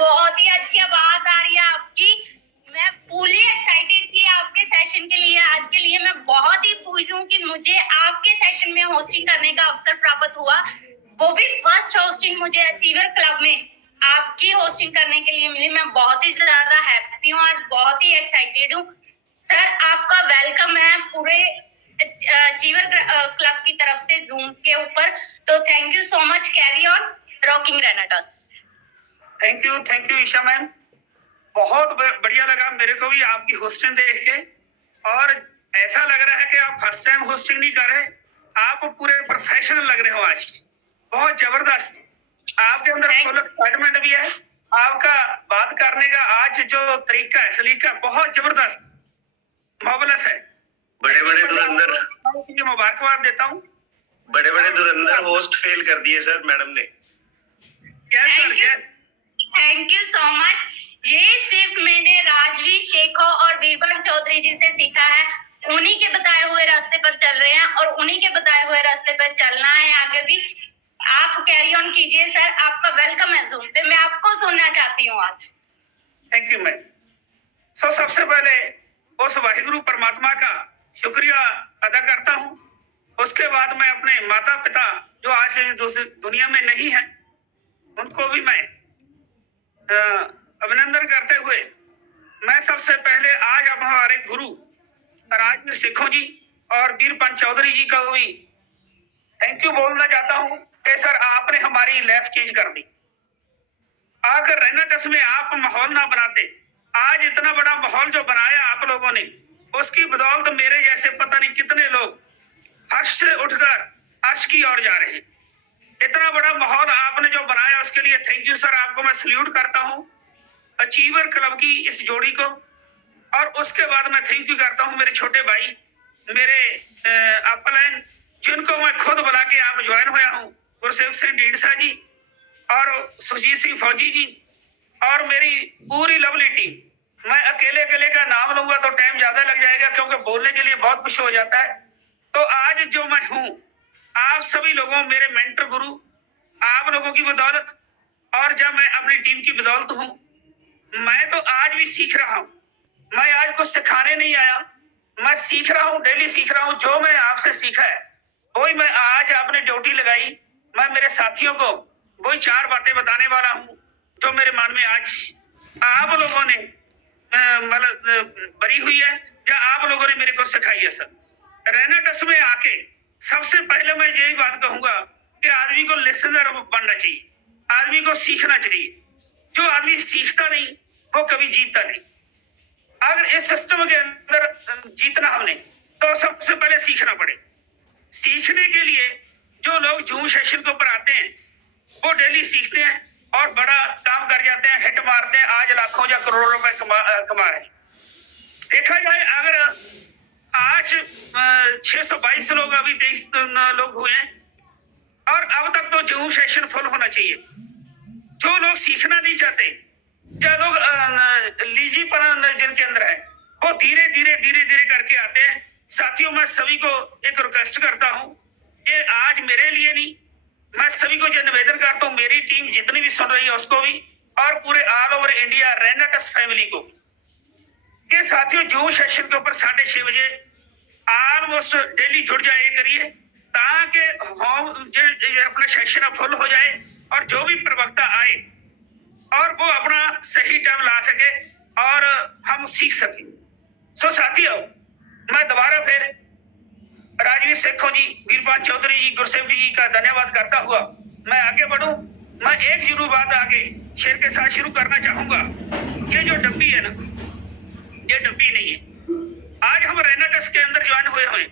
बहुत ही अच्छी आवाज आ रही है आपकी। मैं फुली एक्साइटेड थी आपके सेशन के लिए। आज के लिए मैं बहुत ही खुश हूँ कि मुझे आपके सेशन में होस्टिंग करने का अवसर प्राप्त हुआ, वो भी फर्स्ट होस्टिंग मुझे अचीवर क्लब में आपकी होस्टिंग करने के लिए मिली। मैं बहुत ही ज्यादा हैप्पी हूँ, आज बहुत ही एक्साइटेड हूँ। सर, आपका वेलकम है पूरे अचीवर क्लब की तरफ से जूम के ऊपर। तो thank you so much. Carry on rocking रेनेटस। Thank you Isha ma'am. बहुत बढ़िया लगा मेरे को भी आपकी होस्टिंग देख के, और ऐसा लग रहा है कि आप फर्स्ट टाइम होस्टिंग नहीं कर रहे, आप पूरे प्रोफेशनल लग रहे हो आज। बहुत जबरदस्त, आपके अंदर फुल एक्साइटमेंट भी है। आपका बात करने का आज जो तरीका है, सलीका बहुत जबरदस्त मार्वलस है। बड़े बड़े धुरंधर, मुबारकबाद देता हूँ। बड़े बड़े धुरंधर होस्ट फेल कर दिए सर मैडम ने। Thank you so much. ये सिर्फ मैंने राजवीर शेखो और वीरभद्र चौधरी जी से सीखा है। उन्हीं के बताए हुए रास्ते पर चल रहे हैं और उन्हीं के बताए हुए रास्ते पर चलना है आगे भी। आप कैरी ऑन कीजिए सर, आपका वेलकम है जूम पे। मैं आपको सुनना चाहती हूँ आज। Thank you ma'am. सबसे पहले उस वाहिगुरु परमात्मा का शुक्रिया अदा करता हूँ। उसके बाद मैं अपने माता पिता जो आज दुनिया में नहीं है, उनको भी मैं अभिनंदन करते हुए मैं सबसे पहले आज हमारे गुरु राजवीर शेखो जी और वीरभद्र चौधरी जी का भी थैंक यू बोलना चाहता हूँ कि सर आपने हमारी लाइफ चेंज कर दी। अगर रेनेटस में आप माहौल ना बनाते, आज इतना बड़ा माहौल जो बनाया आप लोगों ने, उसकी बदौलत मेरे जैसे पता नहीं कितने लोग हर्ष से उठकर अर्श की ओर जा रहे हैं। इतना बड़ा माहौल आपने जो बनाया उसके लिए थैंक यू सर, आपको मैं सल्यूट करता हूँ, अचीवर क्लब की इस जोड़ी को। और उसके बाद मैं थैंक यू करता हूँ मेरे छोटे भाई, मेरे अपलाइन, जिनको मैं खुद बुला के आप ज्वाइन होया हूँ, गुरसेवक सिंह ढींडसा जी और सुजीत सिंह फौजी जी और मेरी पूरी लवली टीम। मैं अकेले अकेले का नाम लूंगा तो टाइम ज्यादा लग जाएगा, क्योंकि बोलने के लिए बहुत कुछ हो जाता है। तो आज जो मैं हूँ, आप सभी लोगों, मेरे मेंटर गुरु, आप लोगों की बदौलत, और जब मैं अपनी टीम की बदौलत हूँ। मैं तो आज भी सीख रहा हूँ। मैं आज कुछ सिखाने नहीं आया, मैं सीख रहा हूँ, डेली सीख रहा हूँ। जो मैं आपसे सीखा है वही मैं आज आपने ड्यूटी लगाई। मैं मेरे साथियों को वही 4 बातें बताने वाला हूँ जो मेरे मन में आज आप लोगों ने मतलब भरी हुई है, या आप लोगों ने मेरे को सिखाई है। सर, रेनेटस में आके सबसे पहले मैं यही बात कहूंगा कि आदमी को लिसनर बनना चाहिए, आदमी को सीखना चाहिए। जो आदमी सीखता नहीं वो कभी जीतता नहीं। अगर इस सिस्टम के अंदर जीतना हमने, तो सबसे पहले सीखना पड़े। सीखने के लिए जो लोग जूम सेशन के ऊपर आते हैं वो डेली सीखते हैं और बड़ा काम कर जाते हैं, हिट मारते हैं, आज लाखों या करोड़ों रुपए कमा रहे हैं। देखा जाए, अगर आज 622 लोग, अभी 23 लोग हुए हैं, और अब तक तो जूम सेशन फुल होना चाहिए। जो लोग सीखना नहीं चाहते, या लोग लीजीपन जिनके अंदर है, वो धीरे धीरे करके आते हैं। साथियों, मैं सभी को एक रिक्वेस्ट करता हूँ कि आज मेरे लिए नहीं, मैं सभी को जो निवेदन करता हूँ, मेरी टीम जितनी भी सुन रही है उसको भी, और पूरे ऑल ओवर इंडिया रेनेटस फैमिली को, कि साथियों जूम सेशन के ऊपर 6:30 बजे ऑलमोस्ट डेली जुड़ जाए करिए, ताकि हम अपना सेशन फुल हो जाए और जो भी प्रवक्ता आए और वो अपना सही टाइम ला सके और हम सीख सके। साथियों, मैं दोबारा फिर राजवीर शेखो जी, वीरभद्र चौधरी जी, गुरसेवक जी का धन्यवाद करता हुआ मैं आगे बढ़ूं। मैं एक जरूर बात आगे शेर के साथ शुरू करना चाहूंगा। ये जो डब्बी है ना, ये डब्बी नहीं है। आज हम रेनेटस के अंदर ज्वाइन हुए हैं,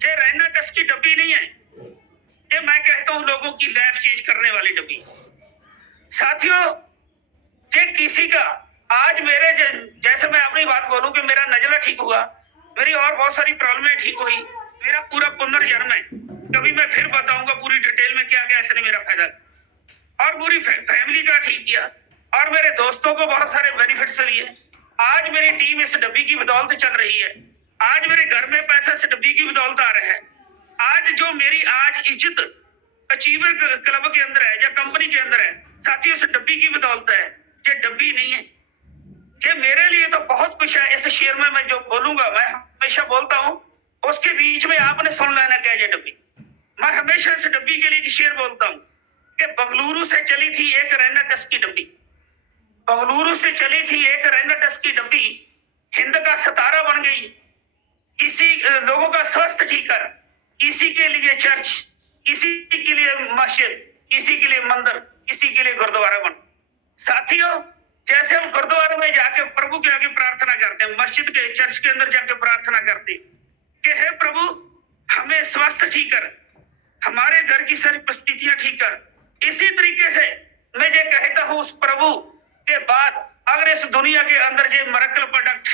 ये रेनेटस की डब्बी नहीं है, ये मैं कहता हूं लोगों की लाइफ चेंज करने वाली डब्बी। साथियों, जे किसी का आज मेरे जैसे मैं अपनी बात बोलूं कि मेरा नजला ठीक हुआ, मेरी और बहुत सारी प्रॉब्लमें ठीक हुई, मेरा पूरा पुनर्जन्म है, कभी मैं फिर बताऊंगा पूरी डिटेल में क्या क्या इसने मेरा फायदा, और पूरी फैमिली का ठीक किया, और मेरे दोस्तों को बहुत सारे बेनिफिट्स लिए। आज मेरी टीम इस डब्बी की बदौलत चल रही है। आज मेरे घर में पैसा इस डब्बी की बदौलत आ रहा है। आज जो मेरी आज इज्जत अचीवर क्लब के अंदर है या कंपनी के अंदर है, साथियों, इस डब्बी की बदौलत है। ये डब्बी नहीं है। ये मेरे लिए तो बहुत कुछ है। इस शेर में मैं जो बोलूंगा, मैं हमेशा बोलता हूँ, उसके बीच में आपने सुन लेना क्या ये डब्बी। मैं हमेशा इस डब्बी के लिए एक शेर बोलता हूँ कि बंगलुरु से चली थी एक रेनाटस की डब्बी, बंगलुरु से चली थी एक रेनाटस की डब्बी, हिंद का सितारा बन गई, किसी लोगों का स्वास्थ्य ठीक कर, किसी के लिए चर्च, किसी के लिए मस्जिद, किसी के लिए मंदिर, किसी के लिए गुरुद्वारा बन। साथियों, जैसे हम गुरुद्वारे में जाके प्रभु के आगे प्रार्थना करते हैं, मस्जिद के चर्च के अंदर जाके प्रार्थना करते हैं कि हे प्रभु हमें स्वास्थ्य ठीक कर, हमारे घर की सारी परिस्थितियां ठीक कर, इसी तरीके से मैं ये कहता हूं उस प्रभु के बाद अगर इस दुनिया के अंदर ये मिरेकल प्रोडक्ट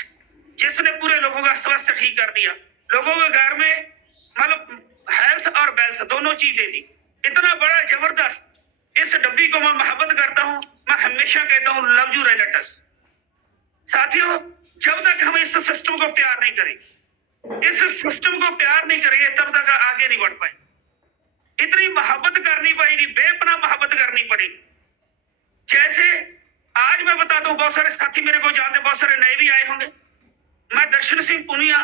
जिसने पूरे लोगों का स्वास्थ्य ठीक कर दिया, लोगों के घर में मतलब हेल्थ और वेल्थ दोनों चीज दे दी, इतना बड़ा जबरदस्त, इस डब्बी को मैं मोहब्बत करता हूं। मैं हमेशा कहता हूं लव यू रेनाटस। साथियों, जब तक हम इस सिस्टम को प्यार नहीं करेंगे, इस सिस्टम को प्यार नहीं करेंगे, तब तक आगे नहीं बढ़ पाए। इतनी मोहब्बत करनी पड़ेगी, बेपनाह मोहब्बत करनी पड़ेगी। जैसे आज मैं बताता हूं, बहुत सारे साथी मेरे को जानते, बहुत सारे नए भी आए होंगे। मैं दर्शन सिंह पुनिया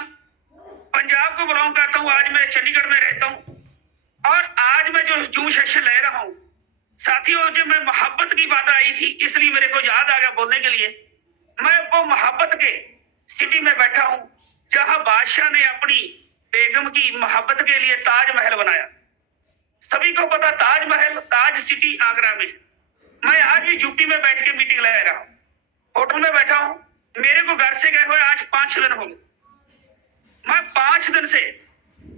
पंजाब को बिलोंग करता हूं, आज मैं चंडीगढ़ में रहता हूं और आज मैं जो जूम सेशन ले रहा हूं, साथियों जब मैं मोहब्बत की बात आई थी इसलिए मेरे को याद आ गया बोलने के लिए। मैं वो मोहब्बत के सिटी में बैठा हूं जहां बादशाह ने अपनी बेगम की मोहब्बत के लिए ताजमहल बनाया। सभी को पता ताजमहल, ताज सिटी आगरा में। मैं आज भी यूपी में बैठ के मीटिंग ले रहा हूं, होटल में बैठा हूं, मेरे को घर से गए हुए आज 5 दिन हो गए। मैं 5 दिन से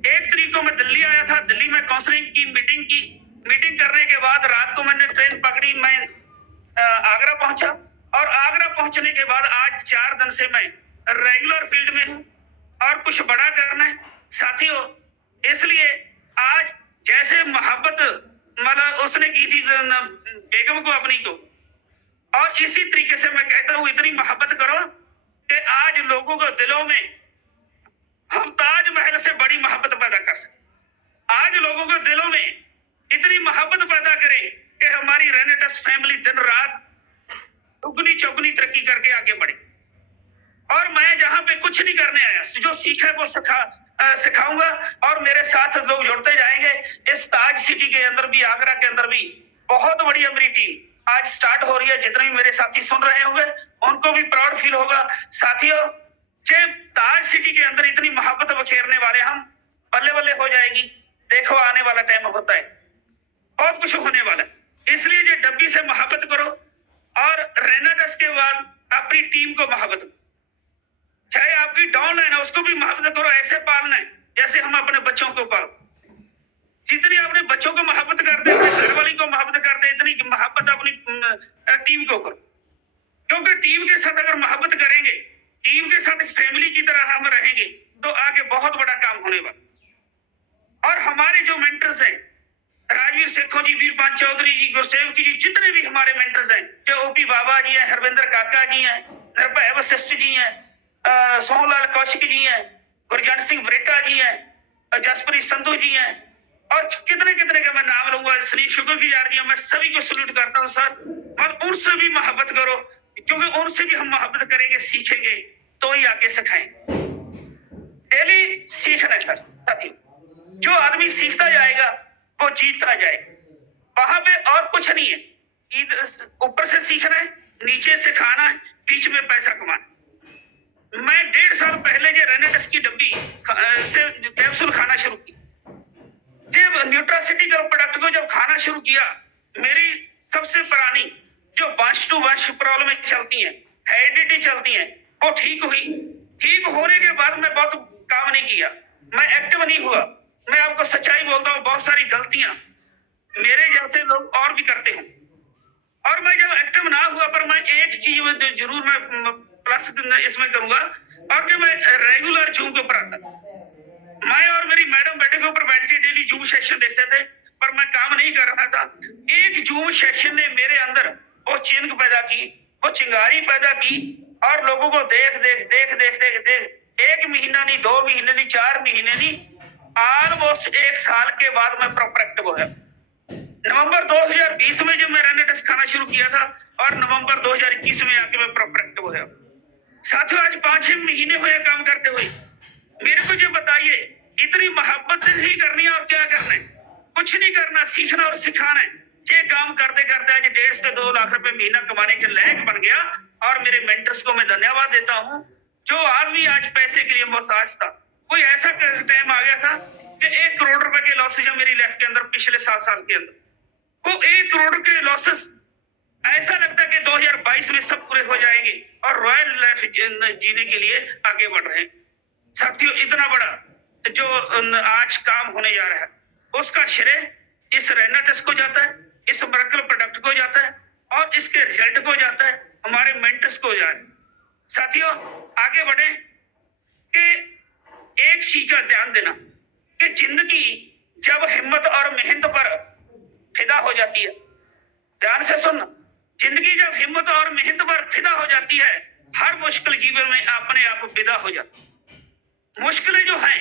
1 तारीख को मैं दिल्ली आया था, दिल्ली में काउंसलिंग की मीटिंग करने के बाद रात को मैंने ट्रेन पकड़ी, मैं आगरा पहुंचा और आगरा पहुंचने के बाद आज 4 दिन से मैं रेगुलर फील्ड में हूं और कुछ बड़ा करना है। साथियों, इसलिए आज जैसे मोहब्बत मतलब उसने की थी बेगम को अपनी को, और इसी तरीके से मैं कहता हूं इतनी मोहब्बत करो कि आज लोगों के दिलों में हम ताजमहल से बड़ी मोहब्बत पैदा कर सकें। आज लोगों के दिलों में इतनी मोहब्बत पैदा करें कि हमारी रेनेटस फैमिली दिन रात दुगनी चौगनी तरक्की करके आगे बढ़े। और मैं जहां पे कुछ नहीं करने आया, जो सीखा है वो सिखाऊंगा और मेरे साथ लोग जुड़ते जाएंगे। इस ताज सिटी के अंदर भी, आगरा के अंदर भी बहुत बढ़िया मेरी टीम आज स्टार्ट हो रही है। जितने भी मेरे साथी सुन रहे होंगे उनको भी प्राउड फील होगा। साथियों, जे ताज सिटी के अंदर इतनी मोहब्बत बखेरने वाले हम, बल्ले बल्ले हो जाएगी। देखो आने वाला टाइम होता है, बहुत कुछ होने वाला है। इसलिए जे डब्बी से मोहब्बत करो और रेनाटस के बाद अपनी टीम को मोहब्बत करो। चाहे आपकी डाउन है ना, उसको भी मोहब्बत करो। ऐसे पालना है जैसे हम अपने बच्चों को पाल। जितनी अपने बच्चों को मोहब्बत करते हैं, अपने घर वाली को मोहब्बत करते हैं, इतनी मोहब्बत अपनी टीम को करो। क्योंकि टीम के साथ अगर मोहब्बत करेंगे, टीम के साथ फैमिली की तरह हम रहेंगे, तो आगे बहुत बड़ा काम होने वाला। और हमारे जो मेंटर्स हैं, राजवीर सेखों जी, वीरपान चौधरी जी, गुरसेवक जी, जितने भी हमारे मेंटर्स हैं, जो ओपी बाबा जी हैं, हरविंदर काका जी हैं, निर्भय वशिष्ठ जी हैं, सोहनलाल कौशिक जी हैं, गुरजंट सिंह बरेटा जी हैं, जसप्रीत संधू जी हैं, और कितने कितने का मैं नाम लूंगा, सुनील शुक्रगुजार जी हैं। मैं सभी को सल्यूट करता हूँ सर। और उनसे भी मोहब्बत करो, क्योंकि उनसे भी हम मोहब्बत करेंगे, सीखेंगे तो ही आगे सिखाएंगे। डेली सीखना है सर। साथियों, जो आदमी सीखता जाएगा वो जीतता जाएगा। वहां पे और कुछ नहीं है, ऊपर से सीखना है, नीचे से खाना है, बीच में पैसा कमाना। मैं 1.5 साल पहले जो रेनेटस की डब्बी से कैप्सूल खाना शुरू की, जब न्यूट्रासिटिकल प्रोडक्ट को जब खाना शुरू किया, मेरी सबसे पुरानी जो वंश टू वंश प्रॉब्लम चलती है, हेरिडिटी चलती है, वो ठीक हुई। ठीक होने के बाद मैं बहुत काम नहीं किया, मैं एक्टिव नहीं हुआ। मैं आपको सच्चाई बोलता हूँ, बहुत सारी गलतियां मेरे जैसे लोग और भी करते हैं। और मैं जब एक्टिव ना हुआ, पर मैं एक चीज जरूर मैं प्लस इसमें करूंगा, और कि मैं रेगुलर जूम के ऊपर आता। मैं और मेरी मैडम बेटे के ऊपर बैठ के डेली जूम सेशन देखते थे, पर मैं काम नहीं कर रहा था। एक जूम सेशन ने मेरे अंदर वो चिंग पैदा की, वो चिंगारी पैदा की, और लोगों को देख देख देख देख देख देख 1 महीना नहीं, 2 महीने नहीं, 4 महीने नहीं, ऑलमोस्ट 1 साल के बाद मैं प्रॉपर एक्टिव हो गया। नवंबर 2020 में जब मैं रेनेटस खाना शुरू किया था और नवंबर 2021 में आके मैं प्रोडक्टिव हुआ। साथियों आज 5-6 महीने हुए काम करते हुए। मेरे को जो बताइए इतनी मोहब्बत ही करनी है और क्या करना है? कुछ नहीं करना, सीखना और सिखाना है। ये काम करते करते आज 1.5 से 2 लाख रुपए महीना कमाने के लायक बन गया। और मेरे मेंटर्स को मैं धन्यवाद देता हूँ। जो आदमी आज पैसे के लिए मोहताज था, कोई ऐसा टाइम आ गया था कि 1 करोड़ रुपए के लॉसेज है मेरी लाइफ के अंदर पिछले 7 साल के अंदर। वो 1 करोड़ के लॉसेस ऐसा लगता है कि 2022 में सब पूरे हो जाएंगे और रॉयल लाइफ जीने के लिए आगे बढ़ रहे हैं। साथियों इतना बड़ा जो आज काम होने जा रहा है उसका श्रेय इस रेनेटस को जाता है, इस मिरेकल प्रोडक्ट को जाता है और इसके रिजल्ट को जाता है, हमारे मेंटर्स को जाता है। साथियों आगे बढ़े कि एक चीज का ध्यान देना कि जिंदगी जब हिम्मत और मेहनत पर फिदा हो जाती है, ध्यान से सुनना, जिंदगी जब हिम्मत और मेहनत पर फिदा हो जाती है, हर मुश्किल जीवन में अपने आप विदा हो जाती है। मुश्किलें जो हैं,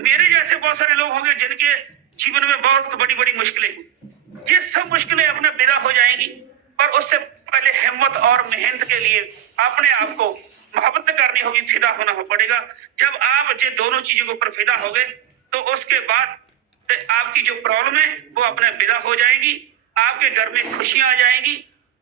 मेरे जैसे बहुत सारे लोग होंगे जिनके जीवन में बहुत बड़ी बड़ी मुश्किलें हैं। ये सब मुश्किलें अपने विदा हो जाएंगी, पर उससे पहले हिम्मत और मेहनत के लिए अपने आप को मोहब्बत करनी होगी, फिदा होना पड़ेगा। जब आप ये दोनों चीजों के ऊपर फिदा हो गए तो उसके बाद आपकी जो प्रॉब्लम है वो अपने विदा हो जाएगी, आपके घर में खुशियां आ जाएंगी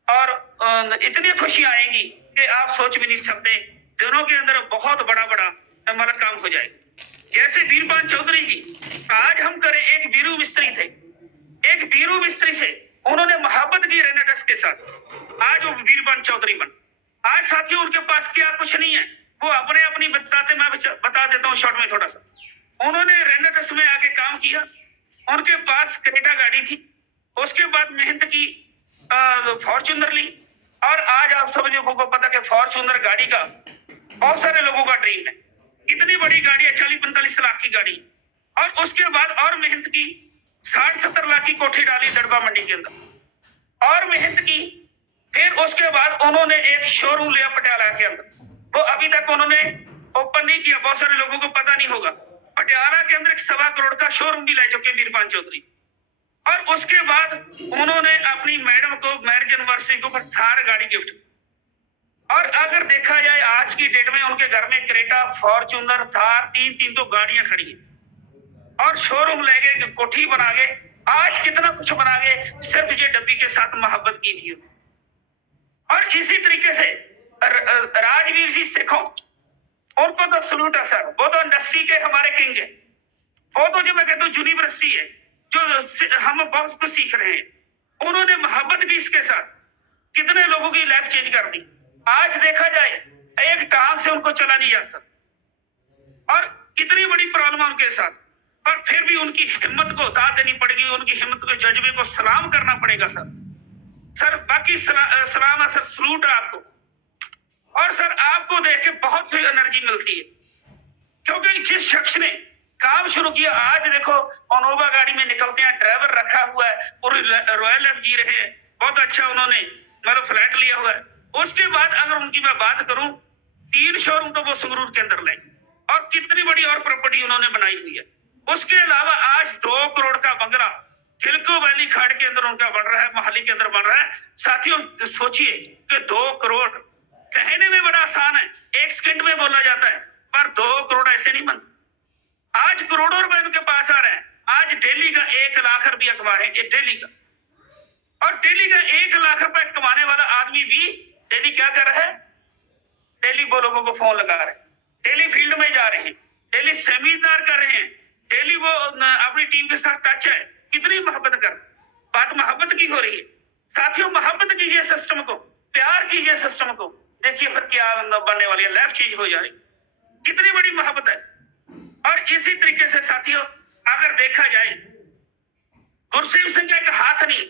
और इतनी खुशियां आएंगी कि आप सोच भी नहीं सकते। दोनों के अंदर बहुत बड़ा बड़ा हमारा काम हो जाएगा। जैसे वीरपान चौधरी जी, आज हम करें, एक बीरू मिस्त्री थे, एक बीरू मिस्त्री से उन्होंने मोहब्बत की रेनेटस के साथ, आज वो वीरपान चौधरी बन। आज साथियों उनके पास क्या कुछ नहीं है, वो अपने अपनी बताते, मैं बता देता हूँ शॉर्ट में थोड़ा सा। उन्होंने रेनेटस में आके काम किया, उनके पास क्रेटा गाड़ी थी, उसके बाद मेहनत की, फॉर्च्यूनर ली और आज आप सब लोगों को पता कि फॉर्च्यूनर गाड़ी का बहुत सारे लोगों का ड्रीम है। कितनी बड़ी गाड़ी है, 40-45 लाख की गाड़ी। और उसके बाद और मेहनत की, 60-70 लाख की कोठी डाली दड़बा मंडी के अंदर और मेहनत की। फिर उसके बाद उन्होंने एक शोरूम लिया पटियाला के अंदर, वो अभी तक उन्होंने ओपन नहीं किया, बहुत सारे लोगों को पता नहीं होगा। पटियाला के अंदर 1.25 करोड़ का शोरूम भी ले चुके वीरपान चौधरी। और उसके बाद उन्होंने अपनी मैडम को मैरिज एनिवर्सरी के ऊपर थार गाड़ी गिफ्ट। और अगर देखा जाए आज की डेट में उनके घर में क्रेटा, फॉर्च्यूनर, थार, 3 तो गाड़ियां खड़ी है और शोरूम ले गए, कोठी बना गए, आज कितना कुछ बना गए, सिर्फ ये डब्बी के साथ मोहब्बत की थी। और इसी तरीके से राजवीर जी सिखो, उनको तो सलूट है सर, वो तो इंडस्ट्री के हमारे किंग है। वो तो जो मैं कहता हूँ यूनिवर्सिटी है, जो हम बहुत कुछ सीख रहे हैं। उन्होंने मोहब्बत की इसके साथ, कितने लोगों की लाइफ चेंज कर दी। आज देखा जाए एक टांग से उनको चला नहीं जाता और कितनी बड़ी प्रॉब्लम है उनके साथ, पर फिर भी उनकी हिम्मत को दाद देनी पड़ेगी, उनकी हिम्मत के जज्बे को सलाम करना पड़ेगा सर बाकी सलाम है सर, सलूट है आपको। और सर आपको देख के बहुत ही एनर्जी मिलती है, क्योंकि जिस शख्स ने काम शुरू किया, आज देखो ओनोवा गाड़ी में निकलते हैं, ड्राइवर रखा हुआ है, पूरी रॉयल लाइफ जी रहे हैं, बहुत अच्छा उन्होंने मतलब फ्लैट लिया हुआ है। उसके बाद अगर उनकी मैं बात करूं, 3 शोरूम तो वो संगरूर के अंदर लाए और कितनी बड़ी और प्रॉपर्टी उन्होंने बनाई हुई है। उसके अलावा आज 2 करोड़ का बंगला खिलको वैली खाड़ के अंदर उनका बन रहा है, मोहाली के अंदर बन रहा है। साथियों सोचिए कि 2 करोड़ कहने में बड़ा आसान है, 1 सेकंड में बोला जाता है, पर 2 करोड़ ऐसे नहीं बनते। आज करोड़ों रुपए उनके पास आ रहे हैं। आज डेली का 1 लाख रुपया कमा रहे हैं, डेली का। और डेली का 1 लाख रुपए कमाने वाला आदमी भी डेली क्या कर रहा है, डेली वो लोगों को फोन लगा रहे हैं, डेली फील्ड में जा रहे हैं, डेली सेमिनार कर रहे हैं, डेली वो अपनी टीम के साथ टच है। कितनी मोहब्बत कर, बात मोहब्बत की हो रही है। साथियों मोहब्बत कीजिए सिस्टम को, प्यार कीजिए सिस्टम को, देखिए फिर क्या बनने वाली है, लाइफ चेंज हो जा रही, कितनी बड़ी मोहब्बत है। और इसी तरीके से साथियों अगर देखा जाए, गुरसेव सिंह का एक हाथ नहीं,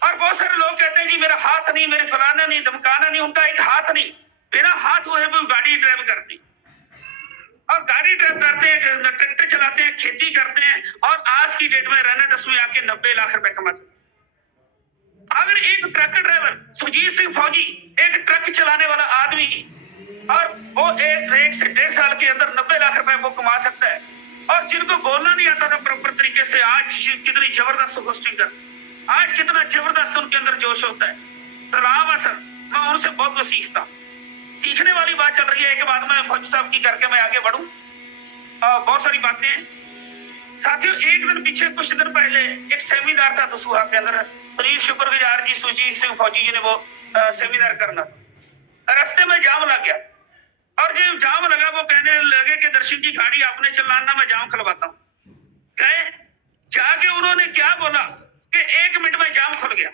और बहुत सारे लोग कहते हैं जी मेरा हाथ नहीं, मेरे फलाना नहीं, धमकाना नहीं, उनका एक हाथ नहीं, बिना हाथ हुए वो गाड़ी ड्राइव करती और गाड़ी ड्राइव करते हैं, ट्रैक्टर चलाते हैं, खेती करते हैं और आज की डेट में रेनेटस में आके 90 लाख रुपए कमाते। अगर एक ट्रक ड्राइवर सुजीत सिंह फौजी, एक ट्रक चलाने वाला आदमी, और वो 1 से 1.5 साल के अंदर 90 लाख रुपए वो कमा सकता है, और जिनको बोलना नहीं आता था प्रॉपर तरीके से, आज कितनी जबरदस्त होस्टिंग कर, आज कितना जबरदस्त उनके अंदर जोश होता है। सलाम है सर, मैं उनसे बहुत कुछ सीखता हूँ। सीखने वाली बात चल रही है। एक बात मैं फौजी साहब की करके मैं आगे बढ़ूं, बहुत सारी बातें हैं साथियों। एक दिन पीछे कुछ दिन पहले एक सेमिनार था दसूहा के अंदर, सुनील शुक्रगुजार जी, सुजीत सिंह फौजी जी ने वो सेमिनार करना था। रास्ते में जाम लग गया और जो जाम लगा वो कहने लगे कि दर्शन की गाड़ी आपने चलाना, मैं जाम खुलवाता हूँ। गए, जाके उन्होंने क्या बोला कि 1 मिनट में जाम खुल गया।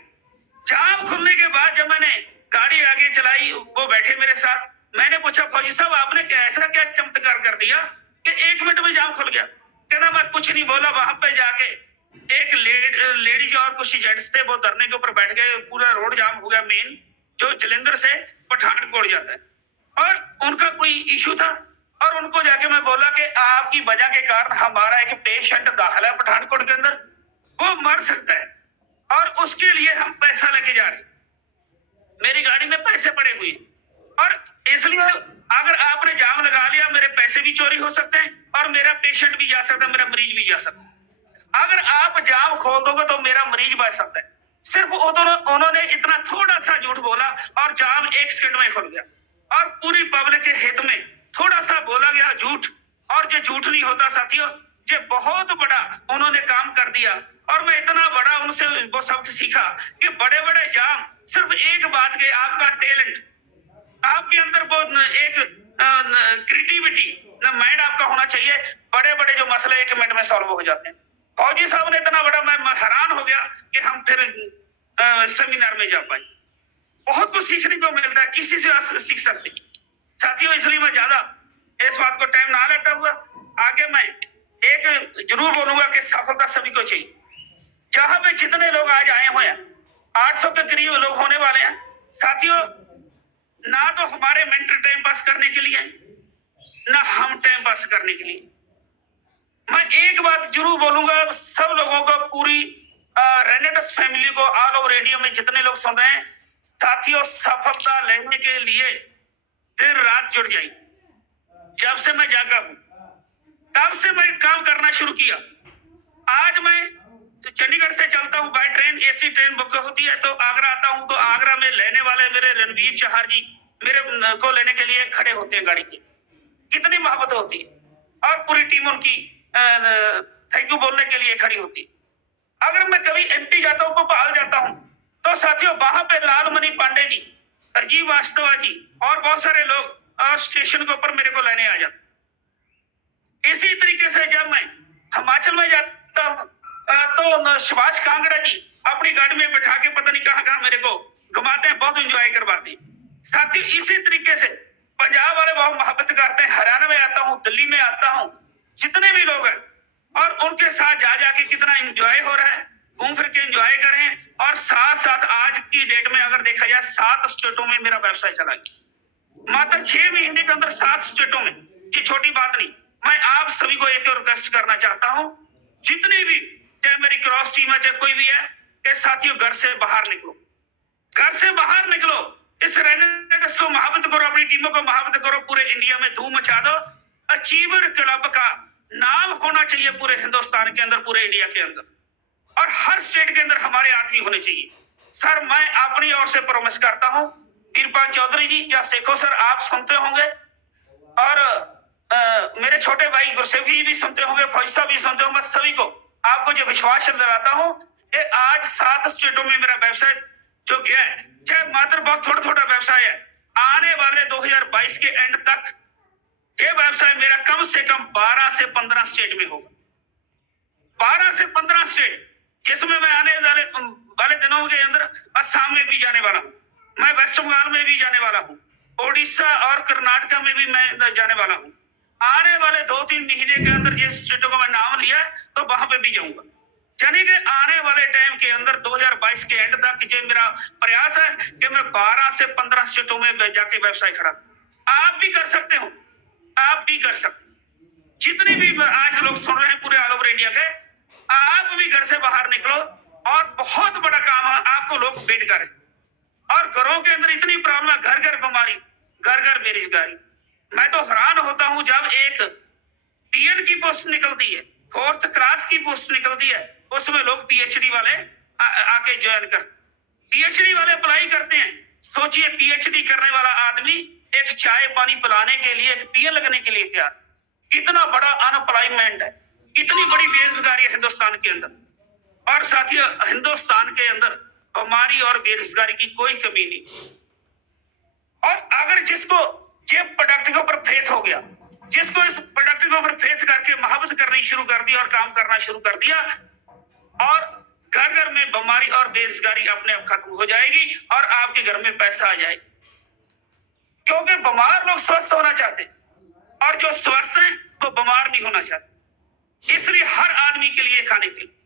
जाम खुलने के बाद जब मैंने गाड़ी आगे चलाई, वो बैठे मेरे साथ, मैंने पूछा फौजी साहब आपने ऐसा क्या चमत्कार कर दिया कि 1 मिनट में जाम खुल गया? कहना मैं कुछ नहीं बोला, वहां पे जाके एक लेडीज और कुछ जेंट्स थे, वो धरने के ऊपर बैठ गए, पूरा रोड जाम हो गया मेन, जो जलंधर से पठानकोट जाता है, और उनका कोई इशू था। और उनको जाके मैं बोला कि आपकी वजह के कारण हमारा एक पेशेंट दाखिल है पठानकोट के अंदर, वो मर सकता है और उसके लिए हम पैसा लेके जा रहे हैं, मेरी गाड़ी में पैसे पड़े हुए, और इसलिए अगर आपने जाम लगा लिया मेरे पैसे भी चोरी हो सकते हैं और मेरा पेशेंट भी जा सकता है, मेरा मरीज भी जा सकता है। अगर आप जाम खोल दोगे तो मेरा मरीज बच सकता है। सिर्फ उन्होंने इतना थोड़ा सा झूठ बोला और जाम 1 सेकंड में खुल गया, और पूरी पब्लिक के हित में थोड़ा सा बोला गया झूठ, और जो झूठ नहीं होता साथियों, ये बहुत बड़ा उन्होंने काम कर दिया। और मैं इतना बड़ा उनसे वो सबक सीखा कि बड़े बड़े जाम सिर्फ एक बात के, आपका टैलेंट, आपके अंदर वो एक क्रिएटिविटी माइंड आपका होना चाहिए। बड़े बड़े जो मसले 1 मिनट में सॉल्व हो जाते हैं। फौजी साहब ने इतना बड़ा, मैं हैरान हो गया कि हम फिर सेमिनार में जा पाए। बहुत कुछ सीखने को मिलता है, किसी से आप सीख सकते साथियों। इसलिए मैं ज्यादा इस बात को टाइम ना लेता हुआ आगे मैं एक जरूर बोलूंगा कि सफलता सभी को चाहिए। जहां पे जितने लोग आज आए हुए हैं, 800 के करीब लोग होने वाले हैं साथियों, ना तो हमारे मेंटर टाइम पास करने के लिए, ना हम टाइम पास करने के लिए। मैं एक बात जरूर बोलूंगा सब लोगों को, पूरी रेनेटस फैमिली को, ऑल ओवर रेडियो में जितने लोग सुन रहे हैं साथियों, सफलता लेने के लिए दिन रात जुड़ जाइए। जब से मैं जागा हूं तब से मैं काम करना शुरू किया। आज मैं चंडीगढ़ से चलता हूं by train, AC train book होती है तो आगरा आता हूं, तो आगरा में लेने वाले मेरे रणवीर चहार जी मेरे को लेने के लिए खड़े होते हैं गाड़ी की। कितनी मोहब्बत होती है और पूरी टीम उनकी थैंक यू बोलने के लिए खड़ी होती है। अगर मैं कभी एमपी जाता हूं, भोपाल जाता हूं, तो साथियों वहां पे लालमणि पांडे जी, राजीव वास्तवा जी और बहुत सारे लोग स्टेशन के ऊपर मेरे को लेने आ जाते। इसी तरीके से जब मैं हिमाचल में जाता हूं तो सुभाष कांगड़ा जी अपनी गाड़ी में बैठा के पता नहीं कहां कहां मेरे को घुमाते हैं, बहुत एंजॉय करवाते हैं। साथियों इसी तरीके से पंजाब वाले बहुत मोहब्बत करते हैं। हरियाणा में आता हूं, दिल्ली में आता हूं, जितने भी लोग हैं, और उनके साथ जा जाके कितना एंजॉय हो रहा है, घूम फिर के एंजॉय करें। और साथ साथ आज की डेट में अगर देखा जाए 7 स्टेटों में मेरा व्यवसाय चला गया, मात्र 6 महीने के अंदर 7 स्टेटों में। ये छोटी बात नहीं। मैं आप सभी को एक और रिक्वेस्ट करना चाहता हूं, जितने भी, चाहे मेरी क्रॉस टीम है चाहे कोई भी है, कि साथियों घर से बाहर निकलो, घर से बाहर निकलो, इस रेनेटस को मोहब्बत करो, अपनी टीमों को मोहब्बत करो, पूरे इंडिया में धूम मचा दो। अचीवर क्लब का नाम होना चाहिए पूरे हिंदुस्तान के अंदर, पूरे इंडिया के अंदर, और हर स्टेट के अंदर हमारे आदमी होने चाहिए। सर मैं अपनी ओर से प्रॉमिस करता हूं, वीरपाल चौधरी जी या शेखो सर आप सुनते होंगे, और मेरे छोटे भाई गुरसेव जी भी सुनते होंगे, फौजी साहब भी सुनते होंगे, सभी को आपको जो विश्वास दिलाता हूं कि आज 7 स्टेटों में मेरा व्यवसाय जो गया है, चाहे मात्र बहुत थोड़ा थोड़ा व्यवसाय है, आने वाले 2022 के एंड तक ये व्यवसाय मेरा कम से कम 12 से 15 स्टेट में होगा। 12 से 15 स्टेट, जिसमें मैं आने वाले दिनों के अंदर असम में भी जाने वाला हूँ, मैं वेस्ट बंगाल में भी जाने वाला हूँ, ओडिशा और कर्नाटका में भी मैं जाने वाला हूँ। आने वाले 2-3 महीने के अंदर जिस स्टेटों का मैं नाम लिया तो वहां पे भी जाऊंगा। यानी कि आने वाले टाइम के अंदर 2022 के एंड तक ये मेरा प्रयास है कि मैं 12 से 15 स्टेटों में जाके व्यवसाय खड़ा। आप भी कर सकते हो, आप भी कर सकते। जितने भी आज लोग सुन रहे हैं पूरे ऑल ओवर इंडिया के, आप भी घर से बाहर निकलो, और बहुत बड़ा काम है, आपको लोग वेट करें। और घरों के अंदर इतनी प्रॉब्लम, घर घर बीमारी, घर घर बेरोजगारी। मैं तो हैरान होता हूं जब एक पीएन की पोस्ट निकलती है, 4th क्लास की पोस्ट निकलती है, उसमें लोग पीएचडी वाले आके ज्वाइन कर, पीएचडी वाले अप्लाई करते हैं। सोचिए पीएचडी करने वाला आदमी एक चाय पानी पिलाने के लिए, एक पीएन लगने के लिए तैयार। कितना बड़ा अनएम्प्लॉयमेंट है, कितनी बड़ी बेरोजगारी है हिंदुस्तान के अंदर। और साथियों, हिंदुस्तान के अंदर बीमारी और बेरोजगारी की कोई कमी नहीं। और अगर जिसको ये प्रोडक्ट के ऊपर फेथ हो गया, जिसको इस प्रोडक्ट के ऊपर फेथ करके मोहब्बत करनी शुरू कर दी और काम करना शुरू कर दिया, और घर घर में बीमारी और बेरोजगारी अपने आप खत्म हो जाएगी और आपके घर में पैसा आ जाएगा। क्योंकि बीमार लोग स्वस्थ होना चाहते और जो स्वस्थ हैं वो बीमार नहीं होना चाहते। इसलिए हर आदमी के लिए खाने के लिए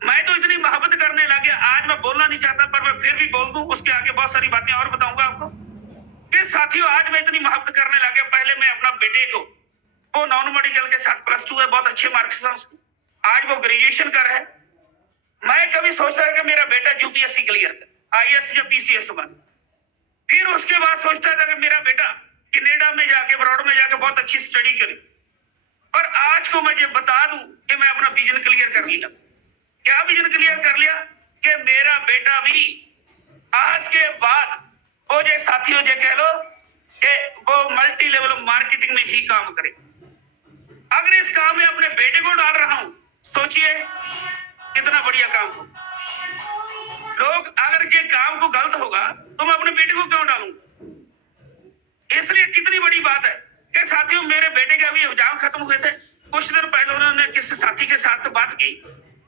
मैं तो इतनी मोहब्बत करने लग गया, आज मैं बोलना नहीं चाहता पर मैं फिर भी बोल दूं, उसके आगे बहुत सारी बातें और बताऊंगा आपको कि साथियों आज मैं इतनी मोहब्बत करने लग गया। पहले मैं अपना बेटे को, वो नॉन मेडिकल के साथ +2 है, बहुत अच्छे मार्क्स हैं उसके, आज वो ग्रेजुएशन कर रहा है। मैं कभी सोचता था कि मेरा बेटा यूपीएससी क्लियर कर, आईएएस या पीसीएस बन, फिर उसके बाद सोचता था कि मेरा बेटा कनाडा में जाके, अब्रॉड में जाके बहुत अच्छी स्टडी करे। पर आज को मैं ये बता दूं कि मैं अपना विजन क्लियर कर लिया। क्या विजन क्लियर कर लिया कि मेरा बेटा भी आज के बाद वो जो साथियों जो कह लो कि वो मल्टी लेवल मार्केटिंग में ही काम करे। अगर इस काम में अपने बेटे को डाल रहा हूं, सोचिए कितना बढ़िया काम हो। लोग अगर ये काम को गलत होगा तो मैं अपने बेटे को क्यों डालूंगा। इसलिए कितनी बड़ी बात है कि साथियों मेरे बेटे के अभी एग्जाम खत्म हुए थे, कुछ दिन पहले उन्होंने किसी साथी के साथ बात की,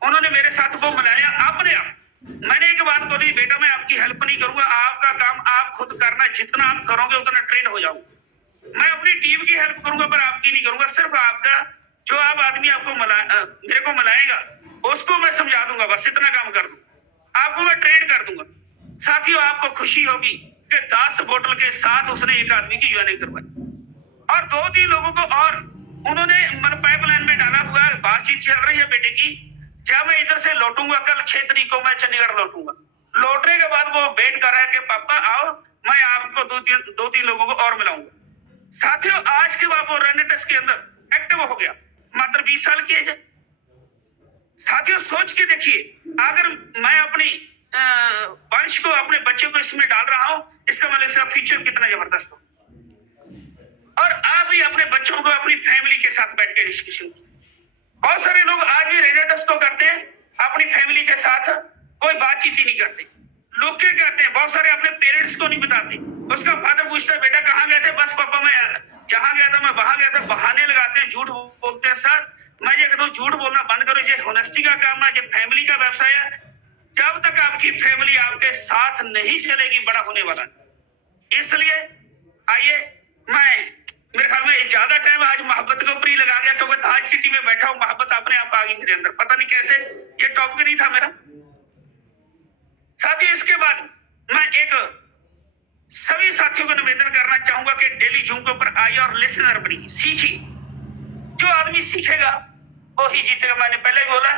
उन्होंने मेरे साथ वो मिलाया अपने आप। मैंने एक बात बोली, बेटा मैं आपकी हेल्प नहीं करूंगा, आपका काम आप खुद करना, जितना आप करोगे उतना ट्रेन हो जाऊंगा। मैं अपनी टीम की हेल्प करूंगा पर आपकी नहीं करूंगा। सिर्फ आपका जो आप आदमी आपको मेरे को मिलाएगा उसको मैं समझा दूंगा, बस इतना काम कर दूं, आपको मैं ट्रेन कर दूंगा। साथियों आपको खुशी होगी कि 10 बोतल के साथ उसने एक आदमी की ज्वाइनिंग करवाई और 2-3 लोगों को और उन्होंने पाइपलाइन में डाला हुआ। बातचीत चल रही है बेटे की, जब मैं इधर से लौटूंगा कल 6 तारीख को मैं चंडीगढ़ लौटूंगा। लौटने के बाद वो वेट कर रहा है कि पापा आओ, मैं आपको 2-3 लोगों को और मिलाऊंगा। साथियों आज के बाद वो रेनेटेस के अंदर एक्टिव हो गया, मात्र 20 साल की एज है। साथियों सोच के देखिए, अगर मैं अपनी वंश को, अपने बच्चे को इसमें डाल रहा हूं, इसका मतलब इसका फ्यूचर कितना जबरदस्त हो। और आप भी अपने बच्चों को अपनी फैमिली के साथ बैठ के डिस्कशन। बहुत सारे लोग आज भी रेनेटेस तो करते हैं, अपनी फैमिली के साथ कोई बातचीत ही नहीं करते। लोग क्या कहते हैं, बहुत सारे अपने पेरेंट्स को नहीं बताते। उसका फादर पूछता है बेटा कहाँ गए थे, बस पापा मैं जहाँ गया था, मैं वहां गया था। बहाने लगाते हैं, झूठ बोलते हैं। सर मैं ये कहता हूँ झूठ बोलना बंद करो, ये होनेस्टी का काम है, ये फैमिली का व्यवसाय है। जब तक आपकी फैमिली आपके साथ नहीं चलेगी बड़ा होने वाला। इसलिए आइए, मैं मेरे ख्याल में ज्यादा टाइम आज मोहब्बत के ऊपर ही लगा गया, क्योंकि ताज सिटी में बैठा हूँ, मोहब्बत अपने आप आ गई मेरे अंदर, पता नहीं कैसे, ये टॉपिक नहीं था मेरा। साथियों इसके बाद मैं एक सभी साथियों को निवेदन करना चाहूंगा कि डेली जूम के ऊपर आइए और लिसनर बनिए, सीखिए। जो आदमी सीखेगा वो ही जीतेगा। मैंने पहले बोला,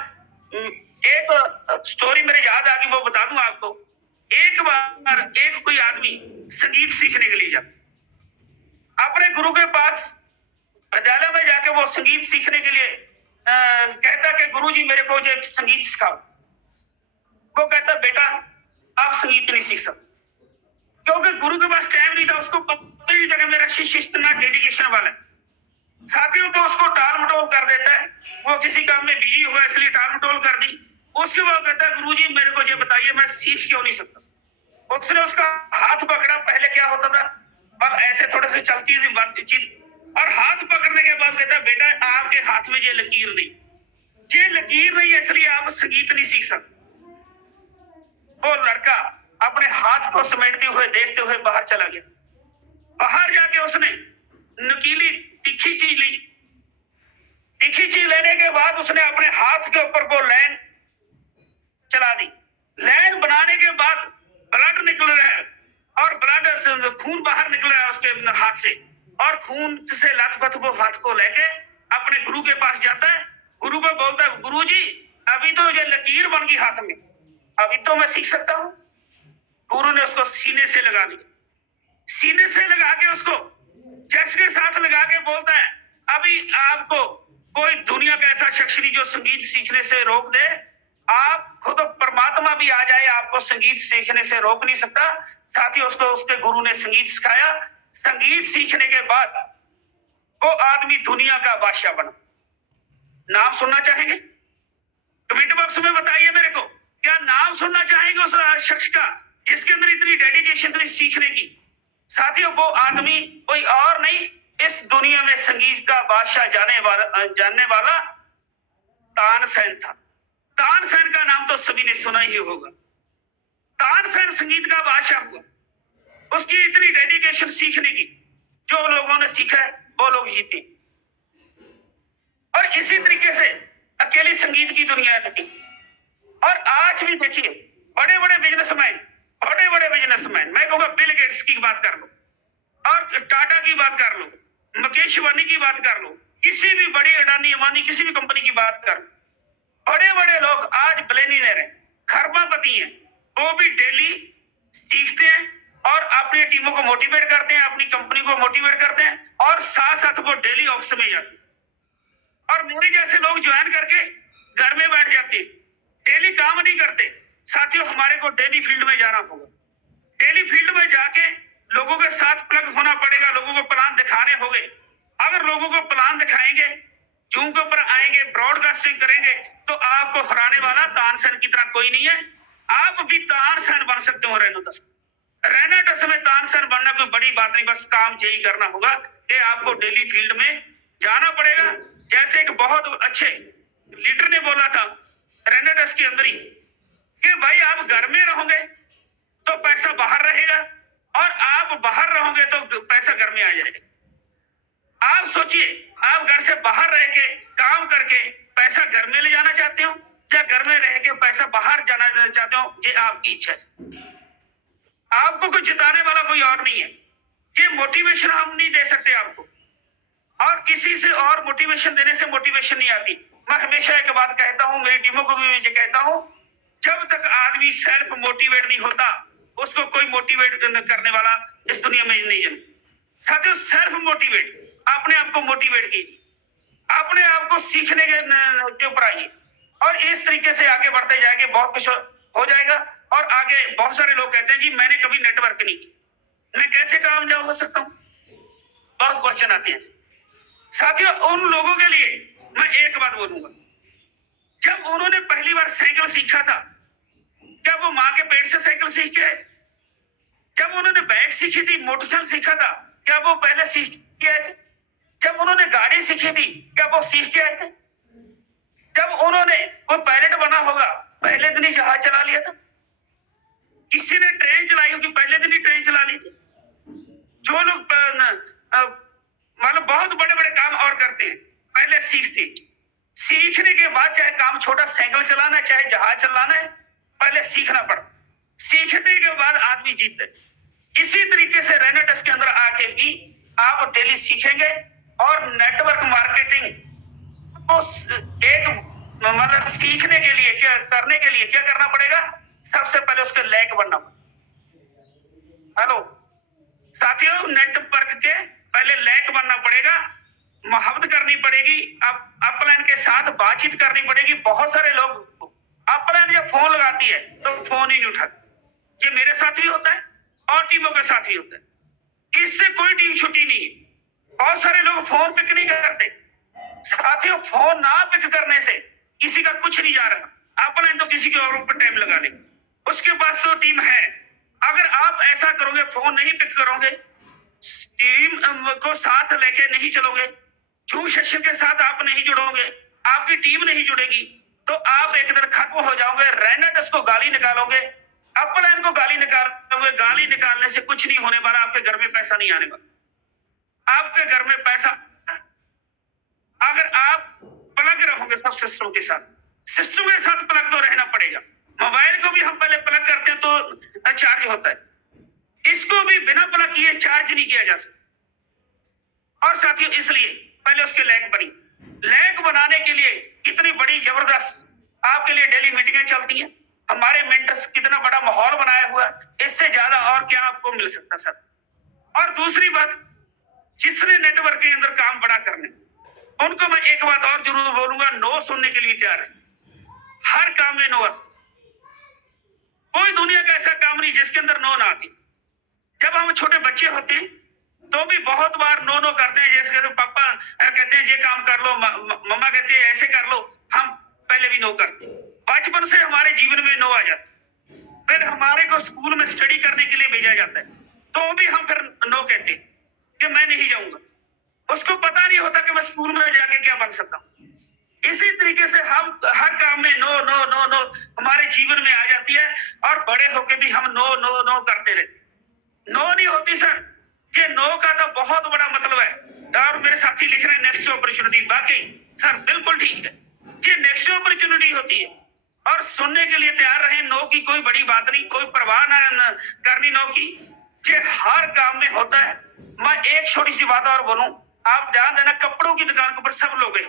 एक स्टोरी मेरे याद आ गई, वो बता दूं आपको। एक बार एक कोई आदमी संगीत सीखने के लिए जाता, अपने गुरु के पास विद्यालय में जाके वो संगीत सीखने के लिए कहता कि गुरुजी मेरे को जो संगीत सिखाओ। वो कहता बेटा आप संगीत नहीं सीख सकते, क्योंकि गुरु के पास टाइम नहीं था। उसको पता ही था कि मेरा शिष्य इतना डेडिकेशन वाला है। साथियों को उसको टाल मटोल कर देता है, वो किसी काम में बिजी हुआ इसलिए टाल मटोल कर दी। उसके बाद कहता है गुरुजी मेरे को ये बताइए मैं सीख क्यों नहीं सकता। उसने उसका हाथ पकड़ा। पहले क्या होता था, अब ऐसे थोड़े से चलती थी बातचीत, और हाथ पकड़ने के बाद कहता बेटा आपके हाथ में ये लकीर नहीं, ये लकीर नहीं है, इसलिए आप संगीत नहीं सीख सकते। वो लड़का अपने हाथ को समेटते हुए देखते हुए बाहर चला गया। बाहर जाके उसने नुकीली तीखी चीज ली। तीखी चीज लेने के बाद उसने अपने हाथ के ऊपर वो लाइन चला दी। लाइन बनाने के बाद ब्लड निकल रहा है, और ब्लड खून बाहर निकल रहा है उसके हाथ से, और खून से लथपथ वो हाथ को लेके अपने गुरु के पास जाता है। गुरु को बोलता है गुरुजी अभी तो ये लकीर बन गई हाथ में, अभी तो मैं सीख सकता हूं। गुरु ने उसको सीने से लगा लिया। सीने से लगा के उसको चेस्ट के साथ लगा के बोलता है अभी आपको कोई दुनिया का ऐसा शख्स नहीं जो संगीत सीखने से रोक दे। आप खुद परमात्मा भी आ जाए, आपको संगीत सीखने से रोक नहीं सकता। साथ ही उसको उसके गुरु ने संगीत सिखाया। संगीत सीखने के बाद वो आदमी दुनिया का बादशाह बना। नाम सुनना चाहेंगे? कमेंट बॉक्स में बताइए मेरे को, क्या नाम सुनना चाहेंगे उस शख्स का जिसके अंदर इतनी डेडिकेशन थी सीखने की। साथियों, वो आदमी कोई और नहीं, इस दुनिया में संगीत का बादशाह जानने वाला तानसेन था। तानसेन का नाम तो सभी ने सुना ही होगा। तानसेन संगीत का बादशाह हुआ। उसकी इतनी डेडिकेशन सीखने की, जो लोगों ने सीखा है वो लोग जीते। और इसी तरीके से अकेली संगीत की दुनिया थी। और आज भी देखिए, बड़े बड़े बिजनेसमैन, मैं कहूंगा बिल गेट्स की बात कर लो और टाटा की बात कर लो, मुकेश अंबानी की बात कर लो, किसी भी बड़ी अडानी अंबानी किसी भी कंपनी की बात कर लो, बड़े बड़े लोग आज बिलियनियर हैं, खरबापति हैं, वो भी डेली सीखते हैं और अपनी टीमों को मोटिवेट करते हैं, अपनी कंपनी को मोटिवेट करते हैं और साथ साथ वो डेली ऑफिस में जाते हैं। और मेरे जैसे लोग ज्वाइन करके घर में बैठ जाते हैं, डेली काम नहीं करते। साथियों, हमारे को डेली फील्ड में जाना होगा। डेली फील्ड में जाके लोगों के साथ प्लग होना पड़ेगा, लोगों को प्लान दिखाने होंगे। अगर लोगों को प्लान दिखाएंगे, जूम के ऊपर आएंगे, ब्रॉडकास्टिंग करेंगे, तो आपको हराने वाला तानसेन की तरह कोई नहीं है। आप भी तानसेन बन सकते हो। रैना दस में तानसेन बनना कोई बड़ी बात नहीं, बस काम यही करना होगा कि आपको डेली फील्ड में जाना पड़ेगा। जैसे एक बहुत अच्छे लीडर ने बोला था रैना दस के अंदर ही कि भाई आप घर में रहोगे तो पैसा बाहर रहेगा और आप बाहर रहोगे तो पैसा घर में आ जाएगा। आप सोचिए, आप घर से बाहर रह के काम करके पैसा घर में ले जाना चाहते हो या घर में रह के पैसा बाहर जाना चाहते हो, ये आपकी इच्छा है। आपको कुछ जिताने वाला कोई और नहीं है। ये मोटिवेशन हम नहीं दे सकते आपको, और किसी से और मोटिवेशन देने से मोटिवेशन नहीं आती। मैं हमेशा एक बात कहता हूं, मेरी टीमों को भी मैं कहता हूं, जब तक आदमी सेल्फ मोटिवेट नहीं होता, उसको कोई मोटिवेट करने वाला इस दुनिया में नहीं जन्म। साथियों, सेल्फ मोटिवेट, अपने आप को मोटिवेट कीजिए, अपने आप को सीखने के ऊपर आइए और इस तरीके से आगे बढ़ते जाएंगे, बहुत कुछ हो जाएगा। और आगे बहुत सारे लोग कहते हैं जी मैंने कभी नेटवर्क नहीं की, मैं कैसे कामयाब हो सकता हूं, बहुत क्वेश्चन आते हैं। साथियों, उन लोगों के लिए मैं एक बात बोलूंगा, जब उन्होंने पहली बार साइकिल सीखा था, क्या वो माँ के पेट से साइकिल सीख के आए थे? जब उन्होंने बाइक सीखी थी, मोटरसाइकिल सीखा था, क्या वो पहले सीख के आए थे? जब उन्होंने गाड़ी सीखी थी, क्या वो सीख के आए थे? जब उन्होंने कोई पायलट बना होगा, पहले दिन ही जहाज चला लिया था? किसी ने ट्रेन चलाई होगी, पहले दिन ही ट्रेन चला ली थी? जो लोग मतलब बहुत बड़े बड़े काम और करते हैं, पहले सीखते, सीखने के बाद चाहे काम छोटा साइकिल चलाना है चाहे जहाज चलाना है, पहले सीखना पड़ता, सीखने के बाद आदमी जीतता है। इसी तरीके से रैना दस के अंदर आके भी आप डेली सीखेंगे और नेटवर्क मार्केटिंग को एक मतलब सीखने के लिए क्या करने के लिए क्या करना पड़ेगा? सबसे पहले उसके लायक बनना पड़ेगा। हेलो साथियों, नेटवर्क के पहले लायक बनना पड़ेगा, मोहब्बत करनी पड़ेगी, अपलाइन के साथ बातचीत करनी पड़ेगी। बहुत सारे लोग अपलाइन जब फोन लगाती है तो फोन ही नहीं उठाते। ये मेरे साथ भी होता है और टीमों के साथ भी होता है, इससे कोई टीम छुट्टी नहीं है। बहुत सारे लोग फोन पिक नहीं करते। साथियों, फोन ना पिक करने से किसी का कुछ नहीं जा रहा, अपलाइन तो किसी के और ऊपर टाइम लगा ले, उसके पास तो टीम है। अगर आप ऐसा करोगे, फोन नहीं पिक करोगे, टीम को साथ लेके नहीं चलोगे, जूम सेशन के साथ आप नहीं जुड़ोगे, आपकी टीम नहीं जुड़ेगी, तो आप एक दिन खत्म हो जाओगे। रैना दस को गाली निकालोगे, अपलाइन को गाली निकालोगे। गाली निकालने से कुछ नहीं होने वाला, आपके घर में पैसा नहीं आने वाला। आपके घर में पैसा, अगर आप प्लग रहोगे सब सिस्टम के साथ, सिस्टम के साथ प्लग तो रहना पड़ेगा। मोबाइल को भी हम पहले प्लग करते हैं तो चार्ज होता है, इसको भी बिना प्लग किए चार्ज नहीं किया जा सकता। और साथियों, इसलिए पहले उसके लैग बनी। लैग बनाने के लिए कितनी बड़ी जबरदस्त आपके लिए डेली मीटिंगें चलती हैं, हमारे मेंटर्स कितना बड़ा माहौल बनाया हुआ, इससे ज्यादा और क्या आपको मिल सकता सर। और दूसरी बात, जिसने नेटवर्क के अंदर काम बड़ा करने, उनको मैं एक बात और जरूर बोलूंगा, नो सुनने के लिए तैयार है, हर काम में नो। कोई दुनिया का ऐसा काम नहीं जिसके अंदर नो ना आती। जब हम छोटे बच्चे होते हैं तो भी बहुत बार नो नो करते हैं, जैसे पापा कहते हैं ये काम कर लो, मम्मा कहती है ऐसे कर लो, हम पहले भी नो करते। बचपन से हमारे जीवन में नो आ जाता, फिर हमारे को स्कूल में स्टडी करने के लिए भेजा जाता है तो भी हम फिर नो कहते हैं कि मैं नहीं जाऊंगा। उसको पता नहीं होता कि मैं स्कूल में जाके क्या बन सकता हूँ। इसी तरीके से हम हर काम में नो नो नो नो हमारे जीवन में आ जाती है और बड़े होके भी हम नो नो नो करते रहते। नो नहीं होती सर, ये नो का तो बहुत बड़ा मतलब है। और मेरे साथी लिख रहे हैं नेक्स्ट अपॉर्चुनिटी, बाकी सर बिल्कुल ठीक है, ये नेक्स्ट अपॉर्चुनिटी होती है और सुनने के लिए तैयार रहे। नो की कोई बड़ी बात नहीं, कोई परवाह ना करनी नो की, ये हर काम में होता है। मैं एक छोटी सी बात और बोलूं, आप ध्यान देना, कपड़ों की दुकान के ऊपर सब लोग गए,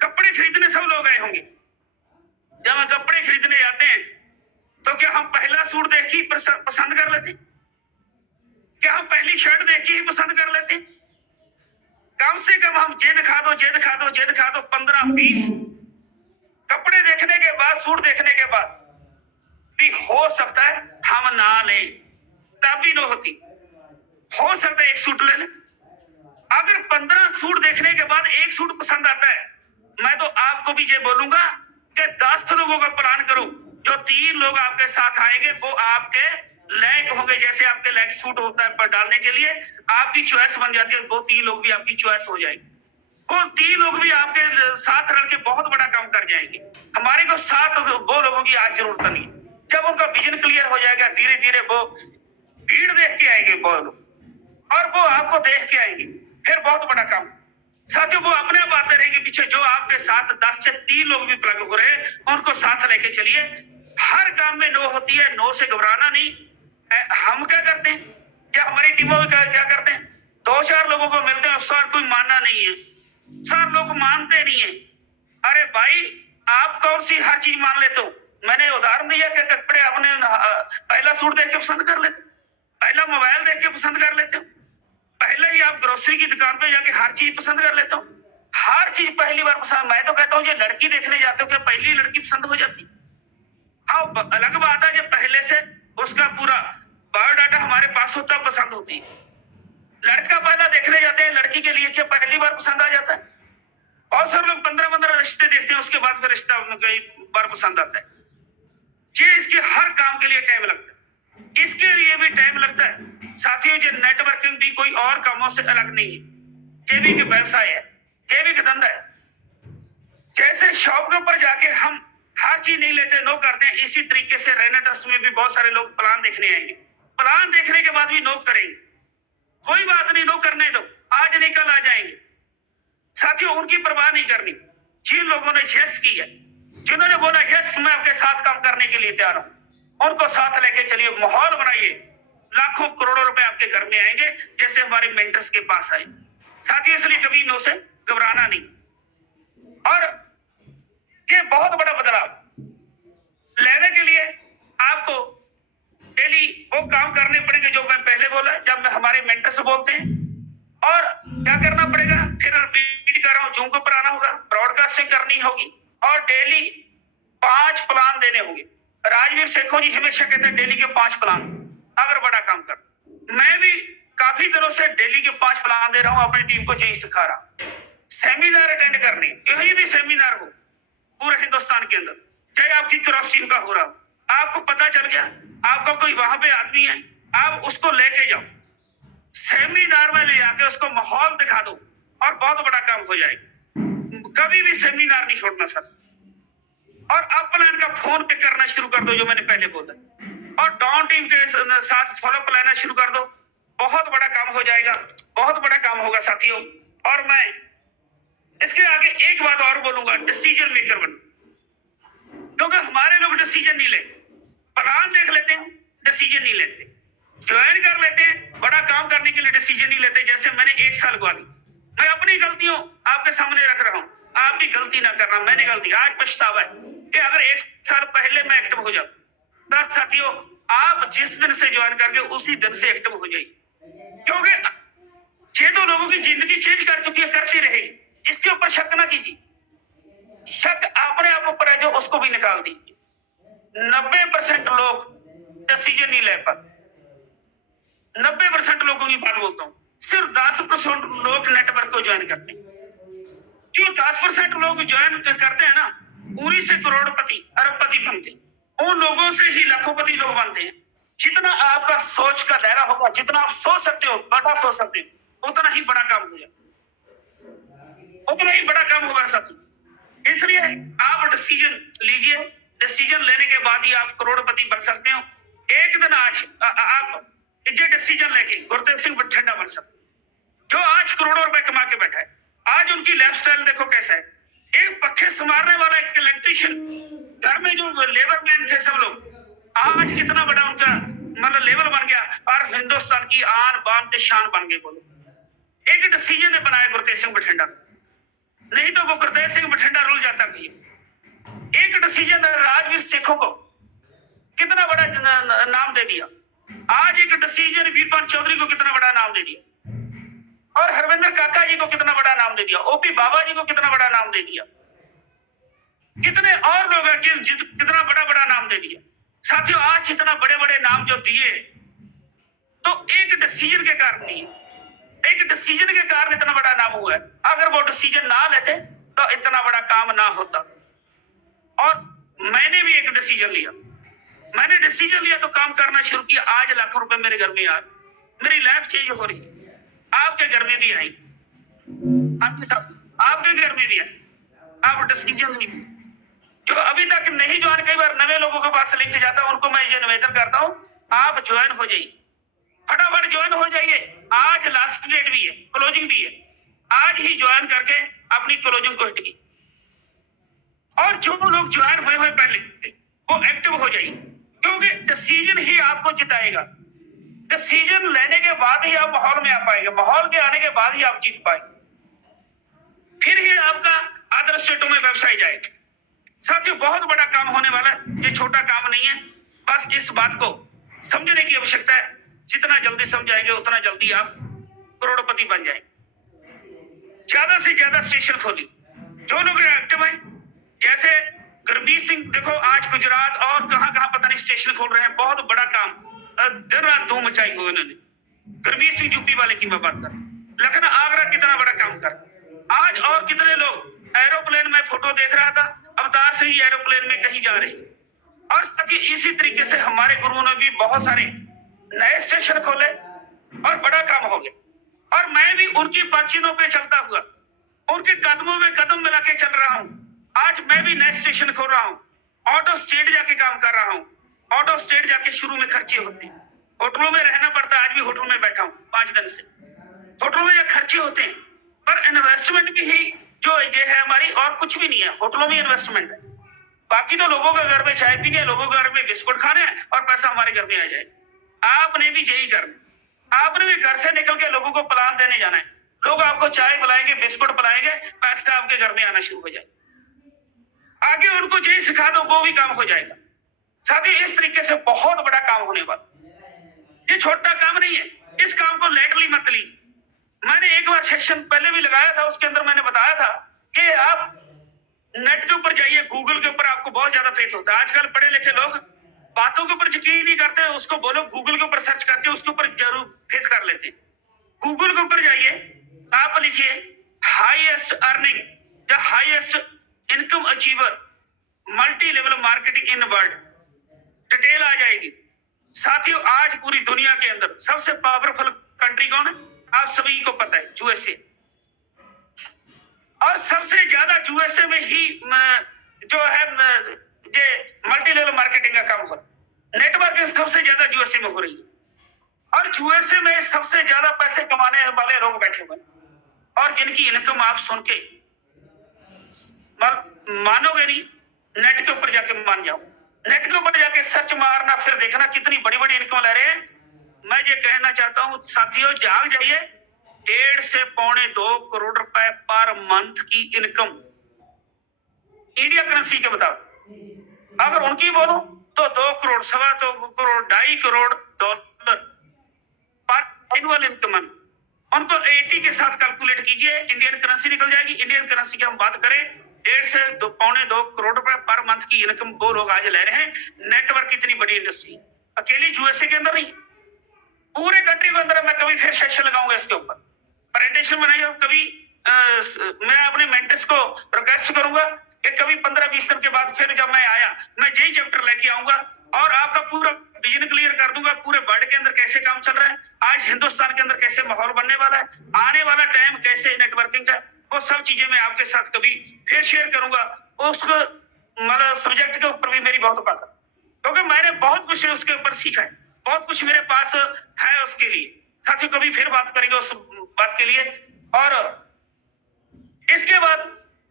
कपड़े खरीदने सब लोग गए होंगे। जब हम कपड़े खरीदने जाते हैं तो क्या हम पहला सूट देख के पसंद कर लेते? क्या हम पहली शर्ट देख के ही पसंद कर लेते? कम से कम हम ये दिखा दो, ये दिखा दो, ये दिखा दो, 15-20 कपड़े देखने के बाद, सूट देखने के बाद भी हो सकता है हम ना लें, तब भी नो होती। हो सकता है एक सूट ले लें। अगर 15 सूट देखने के बाद एक सूट पसंद आता है, मैं तो आपको भी ये बोलूंगा कि 10 लोगों का प्लान करो, जो 3 लोग आपके साथ आएंगे वो आपके लायक होंगे। जैसे आपके लायक सूट होता है पर डालने के लिए, आपकी चॉइस बन जाती है, वो 3 लोग भी आपकी चॉइस हो जाएंगे। वो 3 लोग भी आपके साथ रह के बहुत बड़ा काम कर जाएंगे। हमारे को साथ वो लोगों की आज जरूरत नहीं। जब उनका विजन क्लियर हो जाएगा, धीरे धीरे वो भीड़ देख के आएंगे वो लोग, और वो आपको देख के आएंगे, फिर बहुत बड़ा काम। साथियों, वो अपने आप आते रहेंगे पीछे। जो आपके साथ 10 से 3 लोग भी प्लग हो रहे हैं, उनको साथ लेके चलिए। हर काम में नो होती है, नो से घबराना नहीं। हम क्या करते हैं, क्या हमारी टीमों में क्या करते हैं, 2-4 लोगों को मिलते हैं, सर कोई मानना नहीं है, सर लोग मानते नहीं है। अरे भाई, आप कौन सी हर चीज मान लेते हो? मैंने उदाहरण दिया कि कपड़े अपने पहला सूट देख के पसंद कर लेते, पहला मोबाइल देख के पसंद कर लेते हो, पहले ही आप ग्रोसरी की दुकान पे जाके हर चीज पसंद कर लेते हो, हर चीज पहली बार पसंद। मैं तो कहता हूँ ये लड़की देखने जाते हो, क्या पहली लड़की पसंद हो जाती? हाँ, अलग बात है, जब पहले से उसका पूरा बायोडाटा हमारे पास होता, पसंद होती है। लड़का पहला देखने जाते हैं लड़की के लिए, क्या पहली बार पसंद आ जाता है? और सब लोग 15-15 रिश्ते देखते हैं, उसके बाद फिर रिश्ता कई बार पसंद आता है। ये इसके हर काम के लिए टाइम लगता है, इसके लिए भी टाइम लगता है। साथियों, ये नेटवर्किंग भी कोई और कामों से अलग नहीं है, ये भी एक व्यवसाय है, ये भी एक धंधा है। जैसे शॉप के ऊपर जाके हम हर चीज नहीं लेते, नो करते हैं, इसी तरीके से रहना ट्रस्ट में भी बहुत सारे लोग प्लान देखने आएंगे, प्लान देखने के बाद भी नो करेंगे। कोई बात नहीं, नो करने दो, आज नहीं कल आ जाएंगे। साथियों, उनकी परवाह नहीं करनी। जिन लोगों ने यस की है, जिन्होंने बोला यस मैं आपके साथ काम करने के लिए तैयार हूं, उनको साथ लेके चलिए, माहौल बनाइए, लाखों करोड़ों रुपए आपके घर में आएंगे, जैसे हमारे मेंटर्स के पास आए। साथियों, इसलिए कभी नो से घबराना नहीं। और ये बहुत बड़ा बदलाव लेने के लिए आपको डेली वो काम करने पड़ेंगे जो मैं पहले बोला, जब हमारे मेंटर से बोलते हैं। और क्या करना पड़ेगा, फिर रिपीट कर रहा हूं, जूम के ऊपर आना होगा, ब्रॉडकास्टिंग करनी होगी और डेली 5 प्लान देने होंगे। राजवीर शेखों जी हमेशा कहते हैं डेली के 5 प्लान अगर बड़ा काम कर। मैं भी काफी दिनों से डेली के 5 प्लान दे रहा हूं, अपनी टीम को यही सिखा रहा। सेमिनार अटेंड करने, कहीं भी सेमिनार हो पूरे हिंदुस्तान के अंदर, चाहे आपकी क्रॉस टीम का हो रहा हो, आपको पता चल गया आपका कोई वहां पे आदमी है, आप उसको लेके जाओ, सेमिनार में ले जाके उसको माहौल दिखा दो और बहुत बड़ा काम हो जाएगा। कभी भी सेमिनार नहीं छोड़ना सर। और अप प्लान का फोन पे करना शुरू कर दो, जो मैंने पहले बोला, और डाउन टीम के साथ फॉलोअप लेना शुरू कर दो, बहुत बड़ा काम हो जाएगा, बहुत बड़ा काम होगा साथियों। और मैं इसके आगे एक बात और बोलूंगा, डिसीजन मेकर बन, क्योंकि हमारे लोग डिसीजन नहीं लेते, प्लान देख लेते हैं, डिसीजन नहीं लेते, ज्वाइन कर लेते हैं, बड़ा काम करने के लिए डिसीजन नहीं लेते। जैसे मैंने 1 साल गवा ली, मैं अपनी गलतियों आपके सामने रख रहा हूं, आप भी गलती ना करना। मैंने गलती, आज पछतावा है कि अगर 1 साल पहले मैं एक्टिव हो जाऊं, तब साथियों आप जिस दिन से ज्वाइन करके उसी दिन से एक्टिव हो जाइए, क्योंकि ये तो लोगों की जिंदगी चेंज कर चुकी है, करती रहेगी। इसके ऊपर शक ना कीजिए, शक अपने आप ऊपर है जो उसको भी निकाल दीजिए। 90% लोग डिसीजन नहीं ले पाते, 90% लोगों की बात बोलता हूँ, सिर्फ 10% लोग नेटवर्क को ज्वाइन करते हैं। जो 10% लोग ज्वाइन करते हैं ना, उन्हीं से करोड़पति अरबपति बनते हैं, उन लोगों से ही लाखोंपति लोग बनते हैं। जितना आपका सोच का दायरा होगा, जितना आप सोच सकते हो, बड़ा सोच सकते हो, उतना ही बड़ा काम हो जाए, उतना ही बड़ा काम होगा साथी। इसलिए आप डिसीजन लीजिए, डिसीजन लेने के बाद ही आप करोड़पति बन सकते हो। एक दिन आज आप ये डिसीजन लेके गुरतेज सिंह बठिंडा बन सकते, जो आज करोड़ों रुपए कमा के बैठा है। आज उनकी लाइफस्टाइल देखो कैसा है, एक पक्के संवारने वाला, एक इलेक्ट्रिशियन, घर में जो लेबर मैन थे सब लोग, आज कितना बड़ा उनका मतलब लेवल बन गया और हिंदुस्तान की आन बान के शान बन गए। बोलो एक डिसीजन ने बनाया गुरतेज सिंह बठिंडा, नहीं तो वो गुरतेज सिंह बठिंडा रुल जाता कहीं। एक डिसीजन ने राजवीर सेखों को कितना बड़ा नाम दे दिया, आज एक डिसीजन वीरपाल चौधरी को कितना बड़ा नाम दे दिया, और हरविंदर काका जी को कितना बड़ा नाम दे दिया, ओपी बाबा जी को कितना बड़ा नाम दे दिया, कितने और लोग हैं कितना बड़ा बड़ा नाम दे दिया। साथियों आज इतना बड़े बड़े नाम जो दिए, तो एक डिसीजन के कारण दिए, एक डिसीजन के कारण इतना बड़ा नाम हुआ है। अगर वो डिसीजन ना लेते तो इतना बड़ा काम ना होता। और मैंने भी एक डिसीजन लिया, मैंने डिसीजन लिया तो काम करना शुरू किया। आज लाखों रुपए मेरे घर में आए, मेरी लाइफ चेंज हो रही है। आपके घर में भी आई, आपके घर में भी आई। आप डिसीजन लीजिए। जो अभी तक नहीं ज्वाइन, कई बार नए लोगों के पास लिंक जाता है, उनको मैं ये निवेदन करता हूं, आप ज्वाइन हो जाइए, फटाफट ज्वाइन हो जाइए। आज लास्ट डेट भी है, क्लोजिंग भी है, आज ही ज्वाइन करके अपनी क्लोजिंग को हिट की। और जो लोग ज्वाइन हुए हुए पहले, वो एक्टिव हो जाइए, क्योंकि डिसीजन ही आपको जिताएगा। डिसीजन लेने के बाद ही आप माहौल में आ पाएंगे, माहौल के आने के बाद ही आप जीत पाएंगे, फिर ही आपका आदर्श स्टेटों में व्यवसाय जाएगा। साथियों बहुत बड़ा काम होने वाला है, ये छोटा काम नहीं है। बस इस बात को समझने की आवश्यकता है, जितना जल्दी समझाएंगे उतना जल्दी आप करोड़पति बन जाएंगे। ज्यादा से ज्यादा स्टेशन खोली, जो लोग एक्टिव हैं, जैसे गुरमीत सिंह, देखो आज गुजरात और कहां कहां पता नहीं स्टेशन खोल रहे हैं, बहुत बड़ा काम, दिन रात धूम मचाई हुई उन्होंने। गुरमीत सिंह यूपी वाले की मैं बात कर, लखनऊ आगरा कितना बड़ा काम कर। आज और कितने लोग एरोप्लेन में, फोटो देख रहा था, अवतार से ही एरोप्लेन में कहीं जा रहे। और इसी तरीके से हमारे गुरुओं ने भी बहुत सारे नए स्टेशन खोले और बड़ा काम हो गया। और मैं भी उनकी पर्चियों पे चलता हुआ, उनके कदमों में कदम मिला के चल रहा हूँ। आज मैं भी नए स्टेशन खोल रहा हूँ, ऑटो स्टेट जाके काम कर रहा हूँ। ऑटो स्टेट जाके शुरू में खर्चे होते हैं, होटलों में रहना पड़ता है। आज भी होटल में बैठा हूँ 5 दिन से, होटलों में खर्चे होते हैं, पर इन्वेस्टमेंट भी ही जो ये है हमारी, और कुछ भी नहीं है, होटलों में इन्वेस्टमेंट है। बाकी तो लोगों के घर में चाय पीनी है, लोगों के घर में बिस्कुट खाने हैं, और पैसा हमारे घर में आ जाए। आपने भी यही करना, आपने भी घर से निकल के लोगों को प्लान देने जाना है। लोग आपको चाय पिलाएंगे, बिस्कुट पिलाएंगे, पैसा आपके घर में आना शुरू हो जाए। आगे उनको यही सिखा दो, वो भी काम हो जाएगा। साथ ही इस तरीके से बहुत बड़ा काम होने वाला, ये छोटा काम नहीं है। इस काम को लेटली मत ली। मैंने एक बार सेशन पहले भी लगाया था, उसके अंदर मैंने बताया था कि आप नेट के ऊपर जाइए, गूगल के ऊपर आपको बहुत ज्यादा फेथ होता है। आजकल पढ़े लिखे लोग बातों के ऊपर यकीन नहीं करते, उसको बोलो गूगल के ऊपर सर्च करके उसके ऊपर जरूर फेथ कर लेते। गूगल के ऊपर जाइए, आप लिखिए हाईएस्ट अर्निंग या highest income achiever multi level marketing in world, detail आ जाएगी। साथियों आज पूरी दुनिया के अंदर सबसे पावरफुल कंट्री कौन है? आप सभी को पता है, यूएसए। और सबसे ज्यादा यूएसए में ही जो है ये मल्टी लेवल मार्केटिंग का काम हो रहा है। नेटवर्किंग सबसे ज्यादा यूएसए में हो रही है, और यूएसए में सबसे ज्यादा पैसे कमाने वाले लोग बैठे हुए हैं, और जिनकी इनकम आप सुन के मानोगे नहीं। नेट के ऊपर जाके मान जाओ, नेट के ऊपर जाके सर्च मारना, फिर देखना कितनी बड़ी बड़ी इनकम ले रहे हैं। मैं ये कहना चाहता हूं साथियों, जाग जाइए। 1.5 से 2.25 करोड़ रुपए पर मंथ की इनकम इंडिया करेंसी के मुताबिक, अगर उनकी बोलो तो 2 करोड़, 2.25 करोड़, 2.5 करोड़ डॉलर पर एनुअल इनकम। उनको 80 के साथ कैलकुलेट कीजिए, इंडियन करेंसी निकल जाएगी। इंडियन करेंसी की हम बात करें 1.5 से 2.25 करोड़ रुपए पर मंथ की इनकम वो लोग आज ले रहे हैं। नेटवर्क इतनी बड़ी इंडस्ट्री अकेली यूएसए के अंदर नहीं, पूरे कंट्री के अंदर। मैं कभी फिर सेशन लगाऊंगा इसके ऊपर, प्रेजेंटेशन बनाइए कभी। मैं अपने मेंटर्स को रिक्वेस्ट करूंगा कि कभी 15-20 दिन के बाद फिर जब मैं आया, मैं यही चैप्टर लेके आऊंगा और आपका पूरा विजन क्लियर कर दूंगा, पूरे वर्ल्ड के अंदर कैसे काम चल रहा है, आज हिंदुस्तान के अंदर कैसे माहौल बनने वाला है, आने वाला टाइम कैसे नेटवर्किंग का, वो सब चीजें मैं आपके साथ कभी फिर शेयर करूंगा। उस मतलब सब्जेक्ट के ऊपर भी मेरी बहुत बात है, क्योंकि मैंने बहुत कुछ उसके ऊपर सीखा है, बहुत कुछ मेरे पास है उसके लिए। साथियों कभी फिर बात करेंगे उस बात के लिए। और इसके बाद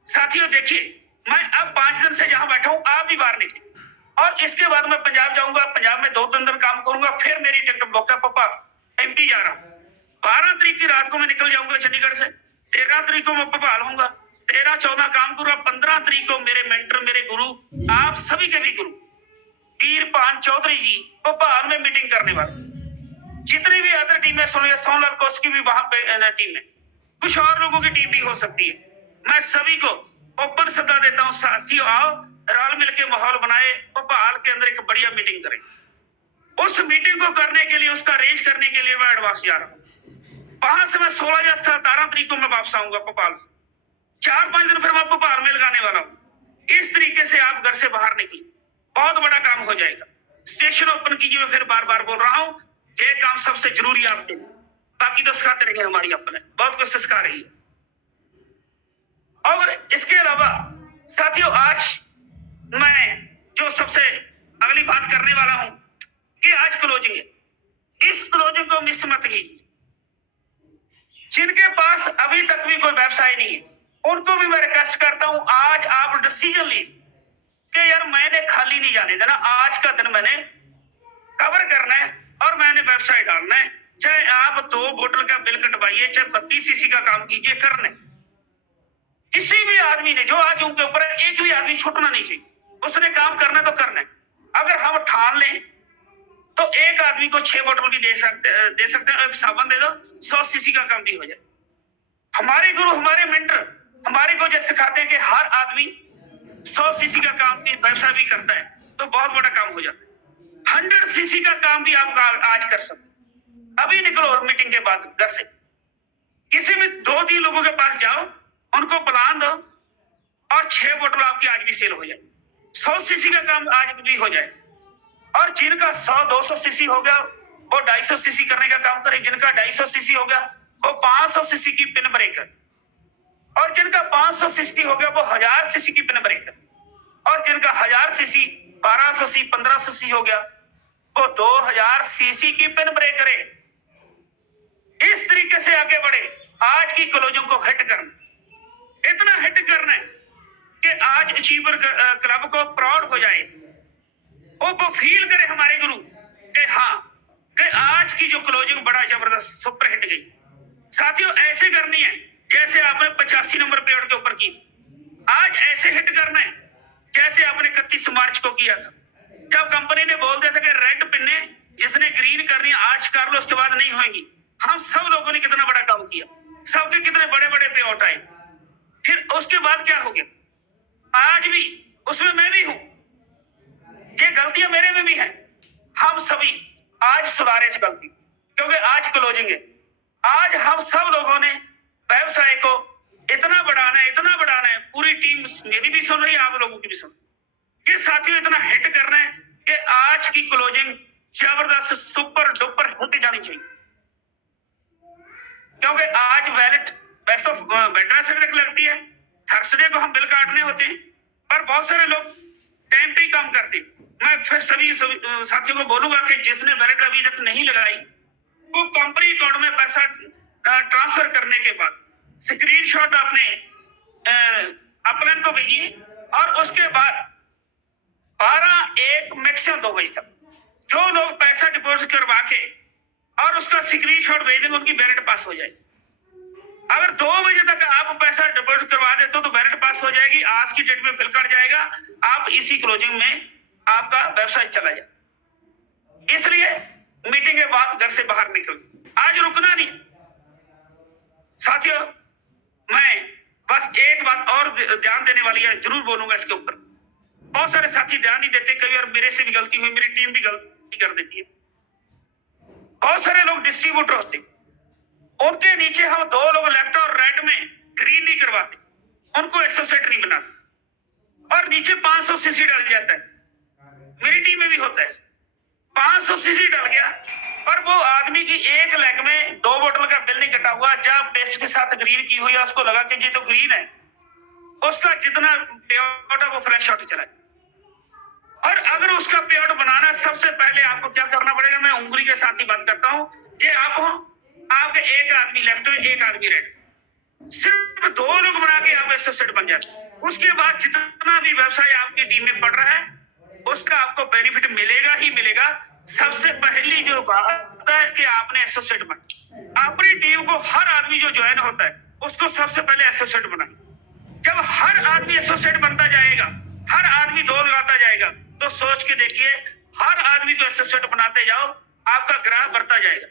साथियों देखिए, मैं अब 5 दिन से जहां बैठा हूं, आप भी बाहर निकले, और इसके बाद मैं पंजाब जाऊंगा, पंजाब में 2-3 दिन काम करूंगा, फिर मेरी टिकट बुक है, पापा एमपी जा रहा हूं। 12 तारीख की रात को मैं निकल जाऊंगा चंडीगढ़ से, 13 तारीख को मैं भोपाल होऊंगा, 13-14 काम करूंगा, 15 तारीख को मेरे मेंटर, मेरे गुरु, आप सभी के भी गुरु वीरपान चौधरी जी भोपाल में मीटिंग करने वाले। जितनी भी अदर टीमें सोनलाल कोस की भी वहां पे टीम है, कुछ और लोगों की टीम भी हो सकती है। मैं सभी को ओपन सदा देता हूं, साथियों आओ रल मिलके माहौल बनाए, भोपाल के अंदर एक बढ़िया मीटिंग करें। उस मीटिंग को करने के लिए, उसका अरेंज करने के लिए मैं एडवांस जा रहा हूँ। वहां से मैं 16 या 17 तारीख को मैं वापस आऊंगा भोपाल से, 4-5 दिन फिर मैं भोपाल में लगाने वाला हूँ। इस तरीके से आप घर से बाहर निकलिए, बहुत बड़ा काम हो जाएगा। स्टेशन ओपन कीजिए, मैं फिर बार बार बोल रहा हूँ, ये काम सबसे जरूरी है आपके लिए, बाकी तो सिखाते रहेंगे, हमारी अपने बहुत कुछ सिखा रही है। और इसके अलावा साथियों आज मैं जो सबसे अगली बात करने वाला हूं कि आज क्लोजिंग है, इस क्लोजिंग को मिस मत कीजिए। जिनके पास अभी तक भी कोई व्यवसाय नहीं है, उनको भी मैं रिक्वेस्ट करता हूं, आज आप डिसीजन लीजिए कि यार मैंने खाली नहीं जाने देना, आज का दिन मैंने कवर करना है और मैंने व्यवसाय डालना है। चाहे आप 2 बोतल का बिल कटवाइए, चाहे 32 सीसी का काम कीजिए, करना है। किसी भी आदमी ने जो आज उनके ऊपर है, एक भी आदमी छूटना नहीं चाहिए, उसने काम करना तो करना है। अगर हम ठान लें तो एक आदमी को 6 बोतल भी दे सकते हैं, एक साबुन दे दो, 100 सीसी का काम भी हो जाए। हमारे गुरु, हमारे मेंटर हमारे को जैसे सिखाते हैं कि हर आदमी 100 सीसी का काम भी, व्यवसाय भी करता है तो बहुत बड़ा काम हो जाता है। 100 सीसी का काम भी आप आज कर सकते। अभी निकलो मीटिंग के बाद घर से, किसी भी 2-3 लोगों के पास जाओ, उनको प्लान दो और 6 बोतल आपकी आज भी सेल हो जाए, 100 सीसी का काम आज भी हो जाए। और जिनका 100-200 सीसी हो गया वो 250 सीसी करने का काम करे, जिनका 250 सीसी हो गया वो 500 सीसी की पिन ब्रेकर, और जिनका 500 सीसी हो गया वो 1000 सीसी की पिन ब्रेकर, और जिनका 1000 सीसी 1200 सीसी 1500 सीसी हो गया वो 2000 सीसी की पिन ब्रेकर है। इस तरीके से आगे बढ़े, आज की क्लोजिंग को हिट करना, इतना हिट करना है कि आज अचीवर क्लब को प्राउड हो जाए, वो फील करे हमारे गुरु कि हाँ कि आज की जो क्लोजिंग बड़ा जबरदस्त सुपर हिट गई। साथियों ऐसे करनी है जैसे आपने 85 नंबर पेड़ के ऊपर की, आज ऐसे हिट करना है जैसे आपने 31 मार्च को किया था, जब कंपनी ने बोल दिया था कि रेड पिन्ने जिसने ग्रीन करनी है आज कर लो, उसके बाद नहीं होंगी। हम सब लोगों ने कितना बड़ा काम किया, सबके कितने बड़े बड़े पे आउट आए, फिर उसके बाद क्या हो गया, आज भी उसमें मैं भी हूं, ये गलतियां मेरे में भी हैं, हम सभी आज सुधारे इस गलती, क्योंकि आज क्लोजिंग है। आज हम सब लोगों ने व्यवसाय को इतना बढ़ाना है, इतना बढ़ाना है, पूरी टीम मेरी भी सुन रही है, आप लोगों की भी सुन, ये साथियों इतना हिट करना है कि आज की क्लोजिंग जबरदस्त सुपर डुपर हिट जानी चाहिए। क्योंकि आज वैलेट बेस्ट ऑफ वेडनेसडे लगती है, थर्सडे को हम बिल काटने होते हैं, पर बहुत सारे लोग टाइम पे ही काम करते हैं। मैं फिर सभी साथियों को बोलूंगा कि जिसने वैलेट अभी तक नहीं लगाई वो कंपनी अकाउंट में पैसा ट्रांसफर करने के बाद स्क्रीनशॉट अपने अपलन को भेजिए, और उसके बाद 12-1 मैक्सिमम 2 बजे तक जो लोग पैसा डिपॉजिट करवा के और उसका स्क्रीनशॉट भेज देंगे, उनकी बैलेट पास हो जाएगी। अगर 2 बजे तक आप पैसा डिपॉजिट करवा देते हो तो बैलेट पास हो जाएगी, आज की डेट में बिल कट जाएगा, आप इसी क्लोजिंग में आपका व्यवसाय चला जाए। इसलिए मीटिंग के बाद घर से बाहर निकल, आज रुकना नहीं, साथियों, मैं बस एक बात और ध्यान देने वाली है, जरूर बोलूंगा इसके ऊपर। बहुत सारे साथी ध्यान नहीं देते कभी, और मेरे से भी गलती हुई, मेरी टीम भी गलती कर देती है। बहुत सारे लोग डिस्ट्रीब्यूटर होते, उनके नीचे हम 2 लोग लेफ्ट और राइट में ग्रीन नहीं करवाते, उनको एसोसिएट नहीं बनाते, और नीचे 500 सीसी डाल जाता है। मेरी टीम में भी होता है, 500 सीसी डल गया, पर वो आदमी की एक लेग में 2 बोतल का बिल नहीं कटा हुआ, जब पेस्ट के साथ ग्रीन की हुई है, उसको लगा कि ये तो ग्रीन है, उसका जितना पेआउट है वो फ्लैश आउट चला। और अगर उसका पेआउट बनाना, सबसे पहले आपको क्या करना पड़ेगा, मैं उंगली के साथ ही बात करता हूं, ये आप हो, आपके एक आदमी लेफ्ट में, एक आदमी राइट, सिर्फ 2 लोग बना के आप एसोसिएट बन जाते। उसके बाद जितना भी व्यवसाय आपकी टीम में पड़ रहा है, उसका आपको बेनिफिट मिलेगा ही मिलेगा। सबसे पहली जो बात है कि आपने एसोसिएट बना, अपनी टीम को हर आदमी जो ज्वाइन होता है उसको सबसे पहले एसोसिएट बनाए। जब हर आदमी एसोसिएट बनता जाएगा, हर आदमी 2 लगाता जाएगा, तो सोच के देखिए, हर आदमी को एसोसिएट बनाते जाओ, आपका ग्राफ बढ़ता जाएगा।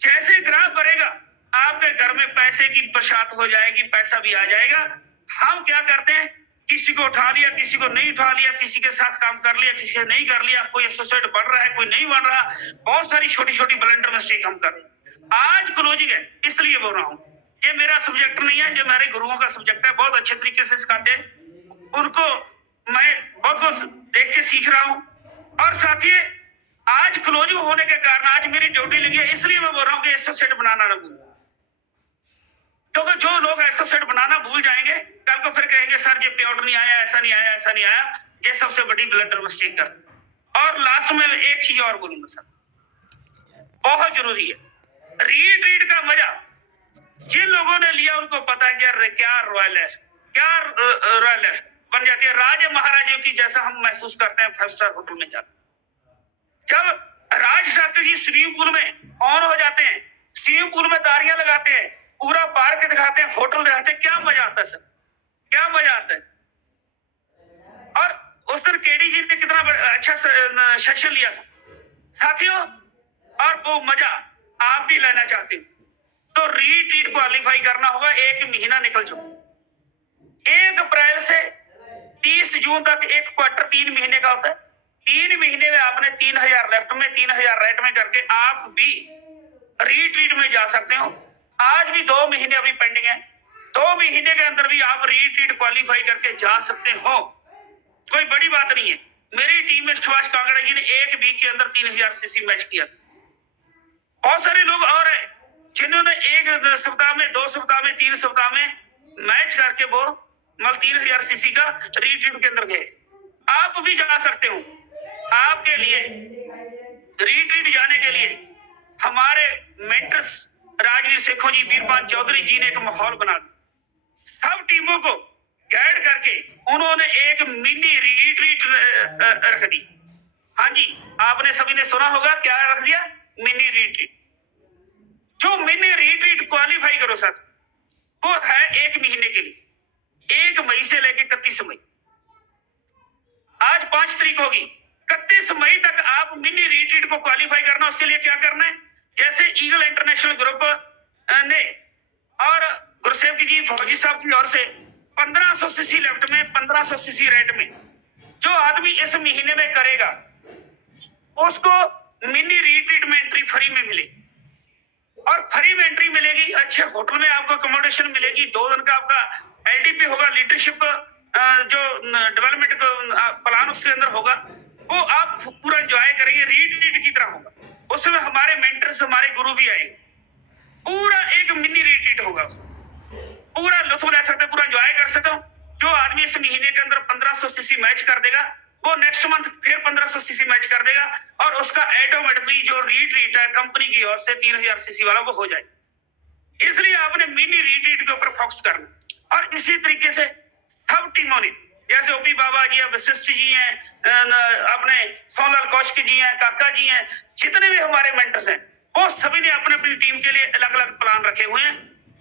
जैसे ग्राफ बढ़ेगा, आपके घर में पैसे की बरसात हो जाएगी, पैसा भी आ जाएगा। हम क्या करते हैं, किसी को उठा लिया, किसी को नहीं उठा लिया, किसी के साथ काम कर लिया, किसी से नहीं कर लिया, कोई एसोसिएट बन रहा है, कोई नहीं बन रहा, बहुत सारी छोटी छोटी ब्लंडर मिस्टेक हम कर रहे हैं। आज क्लोजिंग है, इसलिए बोल रहा हूँ, ये मेरा सब्जेक्ट नहीं है, ये मेरे गुरुओं का सब्जेक्ट है, बहुत अच्छे तरीके से सिखाते हैं, उनको मैं बहुत कुछ देख के सीख रहा हूँ। और साथ ही आज क्लोजिंग होने के कारण आज मेरी ड्यूटी लगी है, इसलिए मैं बोल रहा हूँ कि एसोसिएट बनाना ना भूल, क्योंकि जो लोग एसोसिएट बनाना भूल जाएंगे, कल को फिर कहेंगे सर ये पेआउट नहीं आया, ऐसा नहीं आया, ऐसा नहीं आया। ये सबसे बड़ी ब्लंडर मिस्टेक कर। और लास्ट में एक चीज और बोलूंगा सर, बहुत जरूरी है, रीट्रीट का मजा जिन लोगों ने लिया उनको पता है यार क्या रॉयल है, क्या रॉयल है बन जाती है, राजे महाराजों की जैसा हम महसूस करते हैं 5 स्टार होटल में जाकर। जब राज ठाकुर जी स्विमिंग पूल में ऑन हो जाते हैं, स्विमिंग पूल में तारियां लगाते हैं, पूरा पार्क दिखाते हैं, होटल दिखाते हैं, क्या मजा आता है सर, क्या मजा आता है। और उस दिन केडी जी ने कितना अच्छा सेशन लिया था साथियों, और वो मजा आप भी लेना चाहते हो तो रीट्रीट क्वालिफाई करना होगा। 1 महीना निकल चुका, 1 अप्रैल से 30 जून तक एक क्वार्टर 3 महीने का होता है। 3 महीने में आपने 3000 लेफ्ट में, 3000 राइट में करके आप भी रीट्रीट में जा सकते हो। आज भी 2 महीने अभी पेंडिंग है, 2 महीने के अंदर भी आप रीट्रीट क्वालिफाई करके जा सकते हो, कोई बड़ी बात नहीं है। मेरी टीम में सुभाष कांगड़ा जी ने 1 वीक के अंदर 3000 सीसी मैच किया। बहुत सारे लोग और हैं जिन्होंने 1 सप्ताह में, 2 सप्ताह में, 3 सप्ताह में मैच करके वो 3000 सीसी का रीट्रीट के अंदर गए। आप भी जा सकते हो। आपके लिए रीट्रीट जाने के लिए हमारे मेंटर्स राजवीर शेखों जी, वीरपाल चौधरी जी ने एक माहौल बना दिया। सब टीमों को गाइड करके उन्होंने एक मिनी रीट्रीट रख दी। हाँ जी, आपने सभी ने सुना होगा, क्या रख दिया, मिनी रीट्रीट। जो मिनी रीट्रीट क्वालिफाई करो सर, वो है 1 महीने के लिए, 1 मई से लेकर 31 मई। आज 5 तारीख होगी, 31 मई तक आप मिनी रीट्रीट को क्वालिफाई करना। उसके लिए क्या करना है, जैसे ईगल इंटरनेशनल ग्रुप ने और गुरसेवक जी फौजी साहब की ओर से 1500 सीसी लेफ्ट में, 1500 सीसी राइट में जो आदमी इस महीने में करेगा उसको मिनी रीट्रीट में एंट्री फ्री में मिलेगी। और फ्री में एंट्री मिलेगी, अच्छे होटल में आपको अकोमोडेशन मिलेगी, 2 दिन का आपका एलडीपी होगा, लीडरशिप जो डेवलपमेंट प्लान उसके अंदर होगा, वो आप पूरा एंजॉय करेंगे, रीट्रीट की तरह होगा। उसमें हमारे मेंटर्स, हमारे गुरु भी आएंगे, पूरा एक मिनी रीट्रीट होगा, पूरा लुत्फ ले सकते, पूरा एंजॉय कर सकते हो। जो आदमी इस महीने के अंदर 1500 सीसी मैच कर देगा, वो नेक्स्ट मंथ फिर 1500 सीसी मैच कर देगा, और उसका ऑटोमेटिकली जो रीट्रीट है कंपनी की ओर से 3000 सीसी वाला वो हो जाए। इसलिए आपने मिनी रीट्रीट के ऊपर फोकस करना। और इसी तरीके से सब टीमों ने, जैसे ओपी बाबा जी हैं, वशिष्ठ जी हैं, अपने सोनलाल कौशिक जी हैं, काका जी हैं, जितने भी हमारे मेंटर्स हैं, वो सभी ने अपने अपनी टीम के लिए अलग अलग प्लान रखे हुए हैं।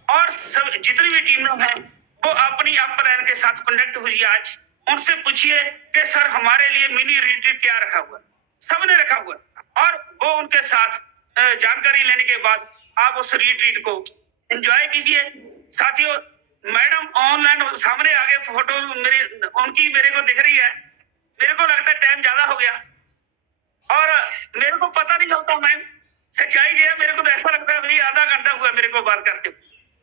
और सब जितनी भी टीमें हैं वो अपनी अप प्लान के साथ कनेक्ट हुई। आज उनसे पूछिए कि सर हमारे लिए मिनी रिट्रीट क्या रखा हुआ, सबने रखा हुआ, और वो उनके साथ जानकारी लेने के बाद आप उस रिट्रीट को एंजॉय कीजिए साथियों। मैडम ऑनलाइन सामने आगे फोटो मेरी उनकी मेरे को दिख रही है, मेरे को लगता है टाइम ज्यादा हो गया और मेरे को पता नहीं चलता मैम, सच्चाई ये है, मेरे को तो ऐसा लगता है भाई आधा घंटा हुआ मेरे को बात करते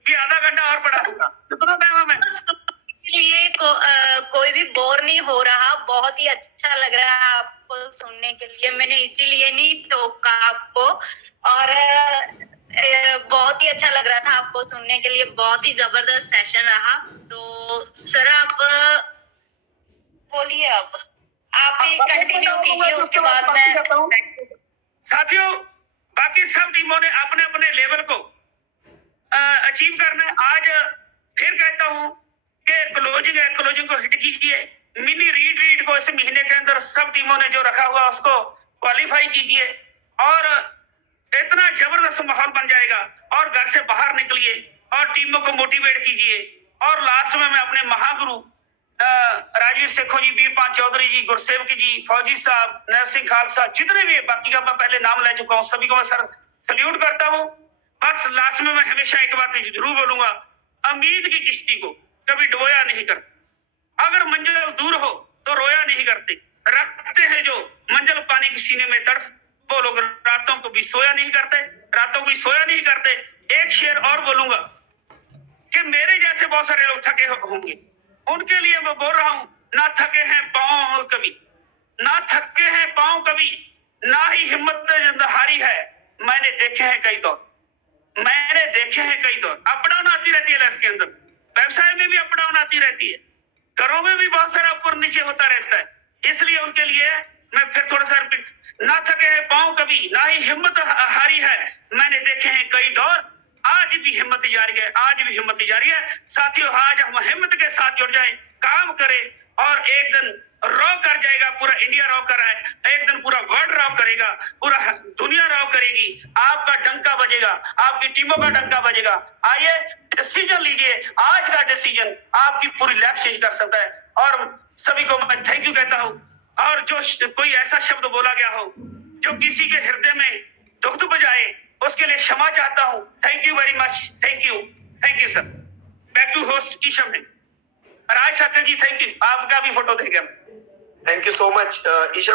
कि आधा घंटा और पड़ा होगा। कितना टाइम है मैम? लिए कोई भी बोर नहीं हो रहा, बहुत ही अच्छा लग रहा है आपको सुनने के लिए। मैंने इसीलिए नहीं टोका आपको, और बहुत ही अच्छा लग रहा था आपको सुनने के लिए। बहुत ही जबरदस्त सेशन रहा। तो सर आप बोलिए, अब आप ही कंटिन्यू कीजिए, उसके बाद मैं। साथियों बाकी सब टीमों ने अपने अपने लेवल को अचीव करना है। आज फिर कहता हूं कि क्लोजिंग है, क्लोजिंग को हिट कीजिए। मिनी रीड को इस महीने के अंदर सब टीमों ने जो रखा हुआ उसको क्वालिफाई कीजिए और इतना जबरदस्त माहौल बन जाएगा। और घर से बाहर निकलिए और टीमों को मोटिवेट कीजिए। और लास्ट में मैं अपने महागुरु राजवीर सेखों जी, वीरपाल चौधरी जी, गुरसेवक जी, फौजी साहब, नैब सिंह खालसा, जितने भी बाकी का मैं पहले नाम ले चुका हूँ, सभी को मैं सर सल्यूट करता हूँ। बस लास्ट में मैं हमेशा एक बात जरूर बोलूंगा, उम्मीद की किश्ती को कभी डुबोया नहीं करते। अगर मंजिल दूर हो तो रोया नहीं करते। रखते हैं जो मंजिल पानी के सीने में तड़फ, वो लोग रातों को भी सोया नहीं करते, रातों को भी सोया नहीं करते। एक शेर और बोलूंगा कि मेरे जैसे बहुत सारे लोग थके होंगे, उनके लिए मैं बोल रहा हूं, ना थके हैं पांव कभी, ना थके हैं पांव कभी, ना ही हिम्मत हारी है। मैंने देखे हैं कई दौर, मैंने देखे हैं कई दौर। अप डाउन आती रहती है लाइफ के अंदर, व्यवसाय में भी अप डाउन आती रहती है, घरों में भी बहुत सारा ऊपर नीचे होता रहता है। इसलिए उनके लिए मैं फिर थोड़ा सा रिपीट, ना थके हैं पांव कभी, ना ही हिम्मत हारी है। मैंने देखे हैं कई दौर, आज भी हिम्मत जारी है, आज भी हिम्मत जारी है। साथियों आज हम हिम्मत के साथ जुड़ जाएं, काम करें और एक दिन रॉ कर जाएगा, पूरा इंडिया रॉ कर रहा है, एक दिन पूरा वर्ल्ड रॉ करेगा, पूरा दुनिया रॉ करेगी। आपका डंका बजेगा, आपकी टीमों का डंका बजेगा। आइए डिसीजन लीजिए, आज का डिसीजन आपकी पूरी लाइफ चेंज कर सकता है। और सभी को मैं थैंक यू कहता हूँ। और जो कोई ऐसा शब्द बोला गया हो जो किसी के हृदय में दुख बजाए, उसके लिए क्षमा चाहता हूँ। Thank you very much, thank you sir. Back to host ईशम है। राज ठाकर जी थैंक यू, आपका भी फोटो देगा। Thank you so much Isha.